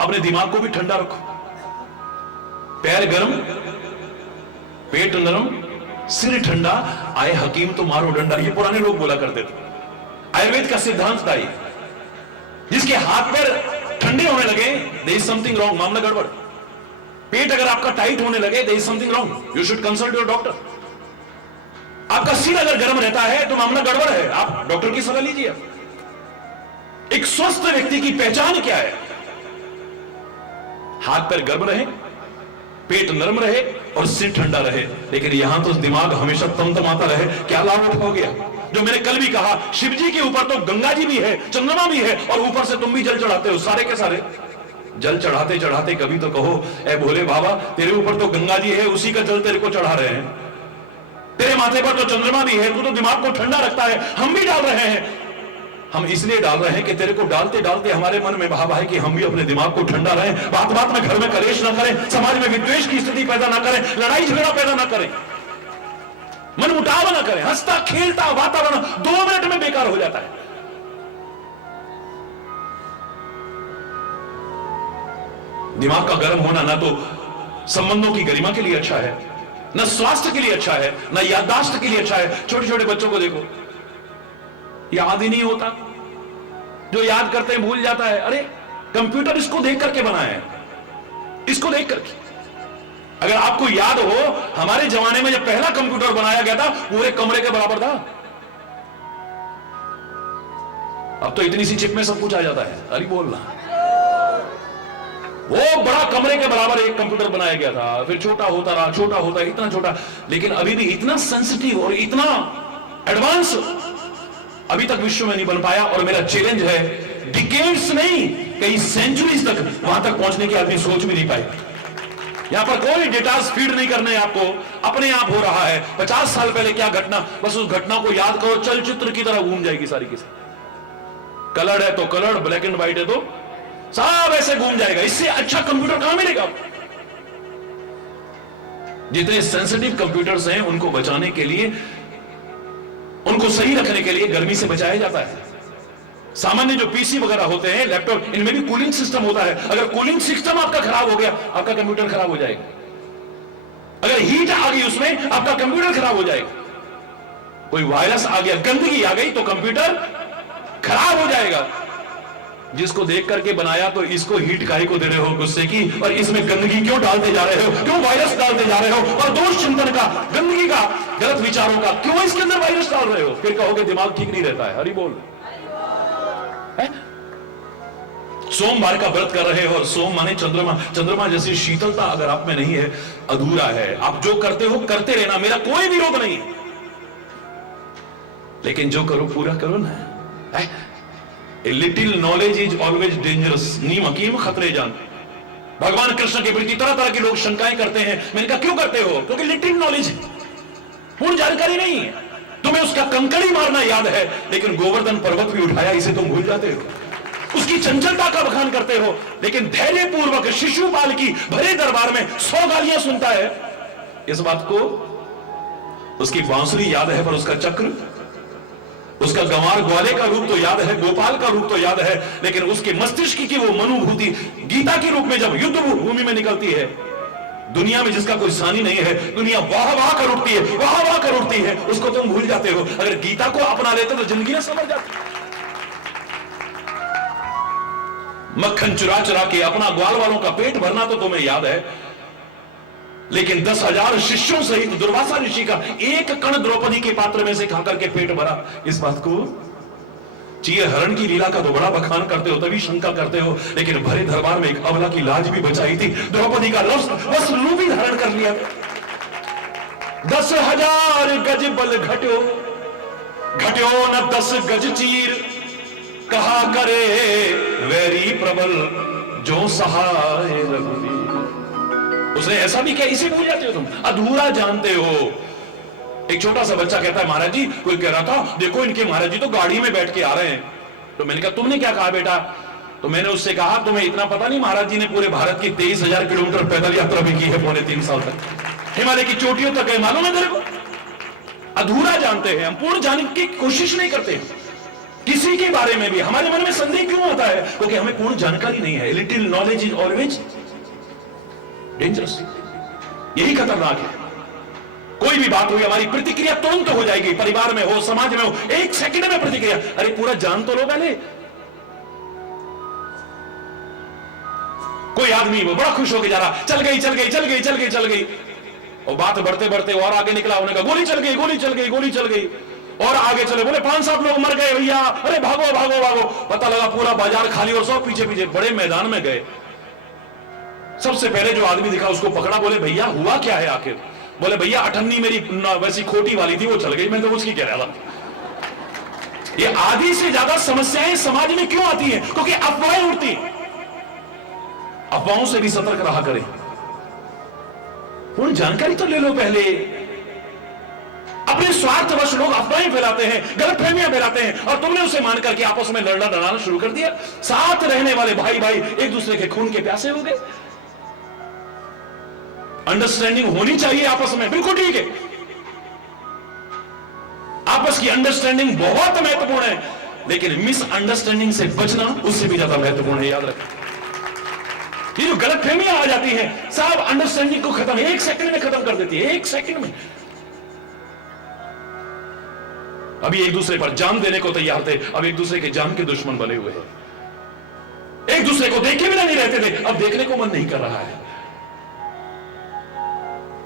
अपने दिमाग को भी ठंडा रखो। पैर गर्म, पेट नरम, सिर ठंडा, आए हकीम तो मारो डंडा, ये पुराने लोग बोला करते थे। आयुर्वेद का सिद्धांत था ये। जिसके हाथ पैर ठंडे होने लगे, देयर इज समथिंग रॉन्ग, मामला गड़बड़। पेट अगर आपका टाइट होने लगे, there is something wrong, you should consult your doctor. आपका सिर अगर गर्म रहता है तो मामला गड़बड़ है, आप डॉक्टर की सलाह लीजिए। एक स्वस्थ व्यक्ति की पहचान क्या है? हाथ पैर गर्म रहे, पेट नरम रहे और सिर ठंडा रहे। लेकिन यहां तो दिमाग हमेशा तमतमाता रहे। क्या लाभ उठा गया? जो मैंने कल भी कहा, शिव जी के ऊपर तो गंगा जी भी है, चंद्रमा भी है, और ऊपर से तुम भी जल चढ़ाते हो, सारे के सारे। जल चढ़ाते चढ़ाते कभी तो कहो, ए भोले बाबा, तेरे ऊपर तो गंगा जी है, उसी का जल तेरे को चढ़ा रहे हैं। तेरे माथे पर तो चंद्रमा भी है, तू तो दिमाग को ठंडा रखता है, हम भी डाल रहे हैं। हम इसलिए डाल रहे हैं कि तेरे को डालते डालते हमारे मन में भाव है कि हम भी अपने दिमाग को ठंडा रहें, बात बात में घर में कलेश ना करें, समाज में विद्वेष की स्थिति पैदा ना करें, लड़ाई झगड़ा पैदा ना करें, मन मुटाव ना करें। हंसता खेलता वातावरण 2 मिनट में बेकार हो जाता है। दिमाग का गर्म होना ना तो संबंधों की गरिमा के लिए अच्छा है, न स्वास्थ्य के लिए अच्छा है, न याददाश्त के लिए अच्छा है। छोटे छोटे बच्चों को देखो, याद ही नहीं होता, जो याद करते हैं भूल जाता है। अरे कंप्यूटर इसको देख करके बना है, इसको देख करके। अगर आपको याद हो, हमारे जमाने में जब पहला कंप्यूटर बनाया गया था, पूरे कमरे के बराबर था। अब तो इतनी सी चिप में सब कुछ आ जाता है। अरे बोलना, वो बड़ा कमरे के बराबर एक कंप्यूटर बनाया गया था, फिर छोटा होता रहा, छोटा होता, इतना छोटा, लेकिन अभी भी इतना सेंसिटिव और इतना एडवांस अभी तक विश्व में नहीं बन पाया। और मेरा चैलेंज है, डिकेड्स नहीं, कई सेंचुरीज तक वहां तक पहुंचने की आदमी सोच भी नहीं पाए। यहां पर कोई डेटास फीड नहीं करने आपको, अपने आप हो रहा है। 50 साल पहले क्या घटना, बस उस घटना को याद करो, चलचित्र की तरह घूम जाएगी सारी की सारी। कलर है तो कलर, ब्लैक एंड व्हाइट है तो सब ऐसे घूम जाएगा। इससे अच्छा कंप्यूटर कहां मिलेगा? जितने सेंसिटिव कंप्यूटर्स हैं उनको बचाने के लिए, उनको सही रखने के लिए गर्मी से बचाया जाता है। सामान्य जो पीसी वगैरह होते हैं, लैपटॉप, इनमें भी कूलिंग सिस्टम होता है। अगर कूलिंग सिस्टम आपका खराब हो गया, आपका कंप्यूटर खराब हो जाएगा। अगर हीट आ गई उसमें, आपका कंप्यूटर खराब हो जाएगा। कोई वायरस आ गया, गंदगी आ गई, तो कंप्यूटर खराब हो जाएगा। जिसको देख करके बनाया, तो इसको हीट काहे को दे रहे हो गुस्से की, और इसमें गंदगी क्यों डालते जा रहे हो, क्यों वायरस डालते जा रहे हो, और दोष चिंतन का, गंदगी का, गलत विचारों का क्यों इसके अंदर वायरस डाल रहे हो? फिर कहोगे दिमाग ठीक नहीं रहता है। हरि बोल। सोमवार का व्रत कर रहे हो, और सोम माने चंद्रमा, चंद्रमा जैसी शीतलता अगर आप में नहीं है, अधूरा है। आप जो करते हो करते रहना, मेरा कोई विरोध नहीं, लेकिन जो करो पूरा करो ना। A little knowledge is always dangerous. नीम हकीम खतरे जान। भगवान कृष्ण के प्रति तरह तरह के लोग शंकाएं करते हैं। मैंने कहा क्यों करते हो? क्योंकि लिटिल नॉलेज है, पूर्ण जानकारी नहीं है। तुम्हें उसका कंकड़ी मारना याद है, लेकिन गोवर्धन पर्वत भी उठाया, इसे तुम भूल जाते हो। उसकी चंचलता का बखान करते हो, लेकिन धैर्य पूर्वक शिशुपाल की भरे दरबार में 100 गालियां सुनता है। इस बात को, उसकी बांसुरी याद है, पर उसका चक्र, उसका गंवार ग्वाले का रूप तो याद है, गोपाल का रूप तो याद है, लेकिन उसके मस्तिष्क की वो मनोभूति गीता के रूप में जब युद्ध भूमि में निकलती है, दुनिया में जिसका कोई सानी नहीं है, दुनिया वाह वाह कर उठती है, वाह वाह कर उठती है, उसको तुम भूल जाते हो। अगर गीता को अपना लेते तो जिंदगी ना समझ जाती। मक्खन चुरा चुरा के अपना ग्वाल वालों का पेट भरना तो तुम्हें याद है, लेकिन 10,000 शिष्यों सहित दुर्वासा ऋषि का एक कण द्रौपदी के पात्र में से खाकर के पेट भरा। इस बात को, चीर हरण की लीला का तो बड़ा बखान करते हो, तभी शंका करते हो, लेकिन भरे दरबार में एक अबला की लाज भी बचाई थी। द्रौपदी का बस रूप ही धारण कर लिया। 10,000 गज बल घट्यो, घट्यो न 10 गज चीर, कहा करे वैरी प्रबल जो सहाय रघुवीर। उसने ऐसा भी क्या? इसे भूल जाते हो तुम, अधूरा जानते हो। एक छोटा सा बच्चा कहता है, महाराज जी, कोई कह रहा था देखो इनके महाराज जी तो गाड़ी में बैठ के आ रहे हैं। तो मैंने कहा तुमने क्या कहा बेटा? तो मैंने उससे कहा तुम्हें इतना पता नहीं, महाराज जी ने पूरे भारत की 23,000 किलोमीटर पैदल यात्रा भी की है, पौने 3 साल तक, हिमालय की चोटियों तक है। मालूम है तेरे को? अधूरा जानते हैं हम, पूर्ण जानने की कोशिश नहीं करते। किसी के बारे में भी हमारे मन में संदेह क्यों आता है? क्योंकि हमें पूर्ण जानकारी नहीं है। Little knowledge is always dangerous. यही खतरनाक है। कोई भी बात हुई, हमारी प्रतिक्रिया तुरंत हो जाएगी। परिवार में हो, समाज में हो, 1 सेकंड में प्रतिक्रिया। अरे पूरा जान तो लो पहले। कोई आदमी वो बड़ा खुश होकर जा रहा, चल गई चल गई चल गई चल गई चल गई, और बात बढ़ते बढ़ते और आगे निकला, उन्होंने कहा गोली चल गई गोली चल गई गोली चल गई, और आगे चले, बोले 5-7 लोग मर गए भैया, अरे भागो भागो भागो। पता लगा पूरा बाजार खाली और सब पीछे पीछे बड़े मैदान में गए। सबसे पहले जो आदमी दिखा उसको पकड़ा, बोले भैया हुआ क्या है आखिर? बोले भैया अठन्नी मेरी वैसी खोटी वाली थी, वो चल गई, मैं तो उसकी कह रहा था। ये आधी से ज्यादा समस्याएं समाज में क्यों आती हैं? क्योंकि अफवाहें उड़ती। अफवाहों से भी सतर्क रहा करें। पूरी जानकारी तो ले लो पहले। अपने स्वार्थवश लोग अफवाहें फैलाते हैं, गलतफहमियां फैलाते हैं, और तुमने उसे मान करके आपस में लड़ना लड़ाना शुरू कर दिया। साथ रहने वाले भाई भाई एक दूसरे के खून के प्यासे हो गए। अंडरस्टैंडिंग होनी चाहिए आपस में, बिल्कुल ठीक है। आपस की अंडरस्टैंडिंग बहुत महत्वपूर्ण है, लेकिन मिसअंडरस्टैंडिंग से बचना उससे भी ज्यादा महत्वपूर्ण है। याद रखें, ये जो गलतफहमियां आ जाती हैं, साहब अंडरस्टैंडिंग को खत्म एक सेकंड में खत्म कर देती है, एक सेकंड में। अभी एक दूसरे पर जान देने को तैयार थे, अब एक दूसरे के जान के दुश्मन बने हुए हैं। एक दूसरे को देखे बिना नहीं रहते थे, अब देखने को मन नहीं कर रहा है।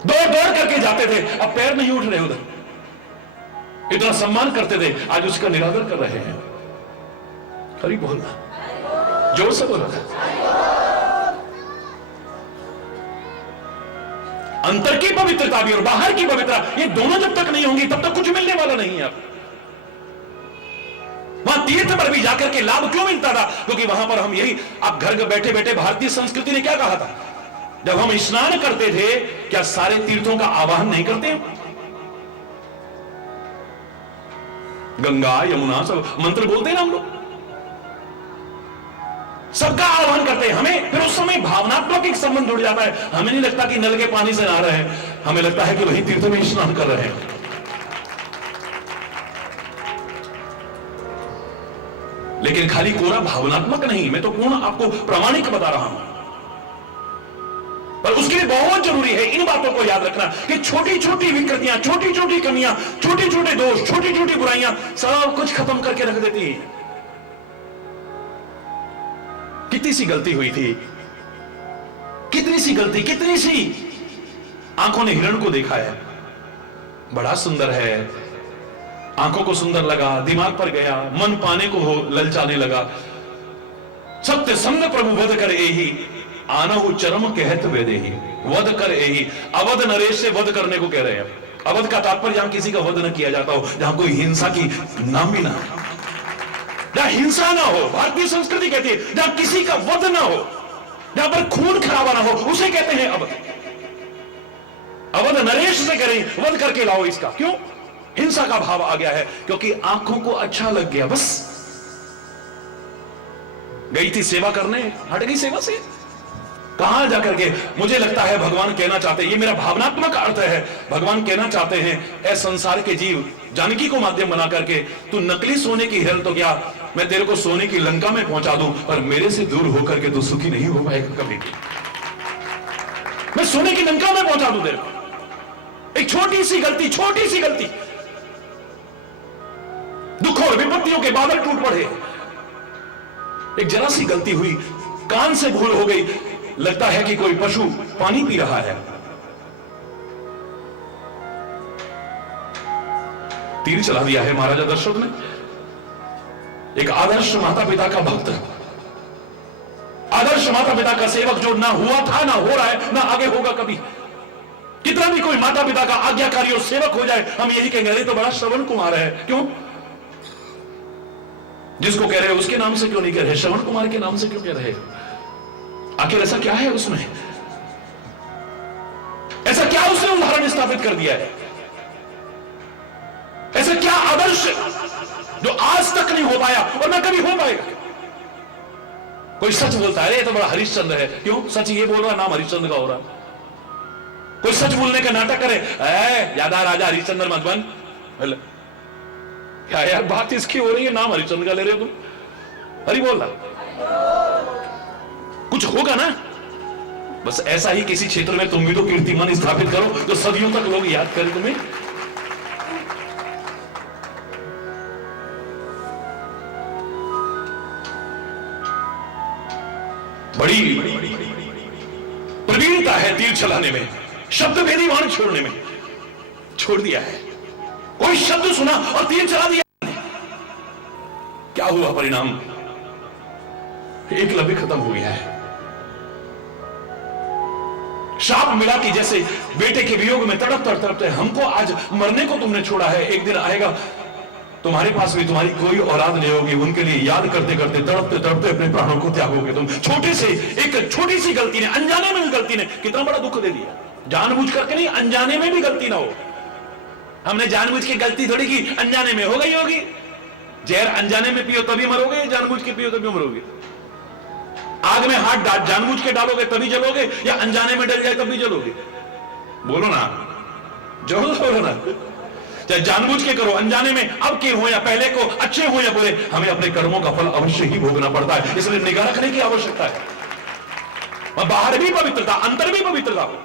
दौड़ दौड़ करके जाते थे, अब पैर नहीं उठ रहे उधर। इतना सम्मान करते थे, आज उसका निरादर कर रहे हैं। करीब बोलना, जोर से बोलना। अंतर की पवित्रता भी और बाहर की पवित्रता, ये दोनों जब तक नहीं होंगी तब तक कुछ मिलने वाला नहीं है। आप वहां तीर्थ पर भी जाकर के लाभ क्यों मिलता था? क्योंकि वहां पर हम यही, आप घर बैठे बैठे, भारतीय संस्कृति ने क्या कहा था, जब हम स्नान करते थे, क्या सारे तीर्थों का आवाहन नहीं करते? गंगा यमुना सब मंत्र बोलते हैं ना हम लोग, सबका आह्वान करते हैं। हमें फिर उस समय भावनात्मक एक संबंध जुड़ जाता है। हमें नहीं लगता कि नल के पानी से नहा रहे हैं, हमें लगता है कि वही तीर्थ में स्नान कर रहे हैं। लेकिन खाली कोरा भावनात्मक नहीं, मैं तो पूर्ण आपको प्रामाणिक बता रहा हूं। पर उसके लिए बहुत जरूरी है इन बातों को याद रखना कि छोटी छोटी विकृतियां, छोटी छोटी कमियां, छोटे छोटे दोष, छोटी छोटी बुराइयां सब कुछ खत्म करके रख देती है। कितनी सी गलती हुई थी, कितनी सी गलती, कितनी सी आंखों ने हिरण को देखा है, बड़ा सुंदर है, आंखों को सुंदर लगा, दिमाग पर गया, मन पाने को ललचाने लगा। सत्य संग प्रभु वध कर एही, आनहु चरम कहत वेदेही। वध कर एही, अवध नरेश से वध करने को कह रहे हैं। अवध का तात्पर्य जहां किसी का वध न किया जाता हो, जहां कोई हिंसा की नाम भी ना हो, जहां हिंसा ना हो। भारतीय संस्कृति कहती है जहां किसी का वध ना हो, जहां पर खून खराबा ना हो, उसे कहते हैं अवध। अवध नरेश से करें, वध करके लाओ इसका। क्यों? हिंसा का भाव आ गया है, क्योंकि आंखों को अच्छा लग गया। बस गई थी सेवा करने, हट गई सेवा से। कहां जाकर के, मुझे लगता है भगवान कहना चाहते हैं, ये मेरा भावनात्मक अर्थ है, भगवान कहना चाहते हैं, ऐ संसार के जीव, जानकी को माध्यम बना करके तू नकली सोने की हिरण तो क्या, मैं तेरे को सोने की लंका में पहुंचा दूं, पर मेरे से दूर होकर के तू सुखी नहीं हो पाएगा कभी भी। मैं सोने की लंका में पहुंचा दूं तेरे को। एक छोटी सी गलती, छोटी सी गलती, दुख और विपत्तियों के बादल टूट पड़े। एक जरा सी गलती हुई, कान से भूल हो गई, लगता है कि कोई पशु पानी पी रहा है, तीर चला दिया है महाराजा दशरथ ने। एक आदर्श माता पिता का भक्त, आदर्श माता पिता का सेवक, जो ना हुआ था, ना हो रहा है, ना आगे होगा कभी। कितना भी कोई माता पिता का आज्ञाकारी और सेवक हो जाए, हम यही कहेंगे अरे तो बड़ा श्रवण कुमार है। क्यों? जिसको कह रहे हो उसके नाम से क्यों नहीं कह रहे, श्रवण कुमार के नाम से क्यों कह रहे? आखिर ऐसा क्या है उसमें? ऐसा क्या उसने उदाहरण स्थापित कर दिया है? ऐसा क्या आदर्श जो आज तक नहीं हो पाया और ना कभी हो पाएगा? कोई सच बोलता है, ये तो बड़ा हरिश्चंद्र है। क्यों? सच ये बोल रहा, नाम हरिश्चंद्र का हो रहा। कोई सच बोलने का नाटक करे, ज्यादा राजा हरिश्चंद्र मत बन। क्या यार बात इसकी हो रही है, नाम हरिश्चंद्र का ले रहे हो तुम, हरि बोल रहा, कुछ होगा ना। बस ऐसा ही किसी क्षेत्र में तुम भी तो कीर्तिमान स्थापित करो, तो सदियों तक लोग याद करें तुम्हें। बड़ी प्रवीणता है तीर चलाने में, शब्द भेदी वाण छोड़ने में। छोड़ दिया है, कोई शब्द सुना और तीर चला दिया। क्या हुआ परिणाम? एकलव्य खत्म हो गया है। शाप मिला कि जैसे बेटे के वियोग में तड़प तड़पते, हमको आज मरने को तुमने छोड़ा है, एक दिन आएगा तुम्हारे पास भी तुम्हारी कोई औलाद नहीं होगी, उनके लिए याद करते करते तड़पते तड़पते अपने प्राणों को त्यागोगे तुम। एक छोटी सी गलती ने, अनजाने में भी गलती ने कितना बड़ा दुख दे दिया। जानबूझ करके नहीं, अनजाने में भी गलती ना हो। हमने जानबूझ के गलती थोड़ी की, अनजाने में हो गई होगी। जहर अनजाने में पियो तभी मरोगे, जानबूझ के पियो तभी मरोगे। आग में हाथ जानबूझ के डालोगे तभी जलोगे, या अनजाने में डल जाए तभी जलोगे? बोलो ना, जरूर बोलो ना। चाहे जानबूझ के करो, अनजाने में, अब के हो या पहले को, अच्छे हो या बुरे, हमें अपने कर्मों का फल अवश्य ही भोगना पड़ता है। इसलिए निगाह रखने की आवश्यकता है। और बाहर भी पवित्रता, अंतर भी पवित्रता हो,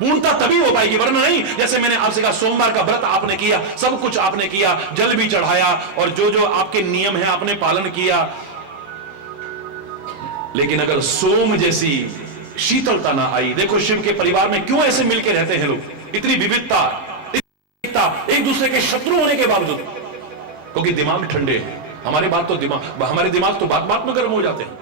पूर्णता तभी हो पाएगी, वरना नहीं। जैसे मैंने आपसे कहा, सोमवार का व्रत आपने किया, सब कुछ आपने किया, जल भी चढ़ाया, और जो जो आपके नियम है आपने पालन किया, लेकिन अगर सोम जैसी शीतलता ना आई। देखो शिव के परिवार में क्यों ऐसे मिलके रहते हैं लोग, इतनी विविधता, एक दूसरे के शत्रु होने के बावजूद, क्योंकि दिमाग ठंडे हैं। हमारे दिमाग तो बात बात में गर्म हो जाते हैं।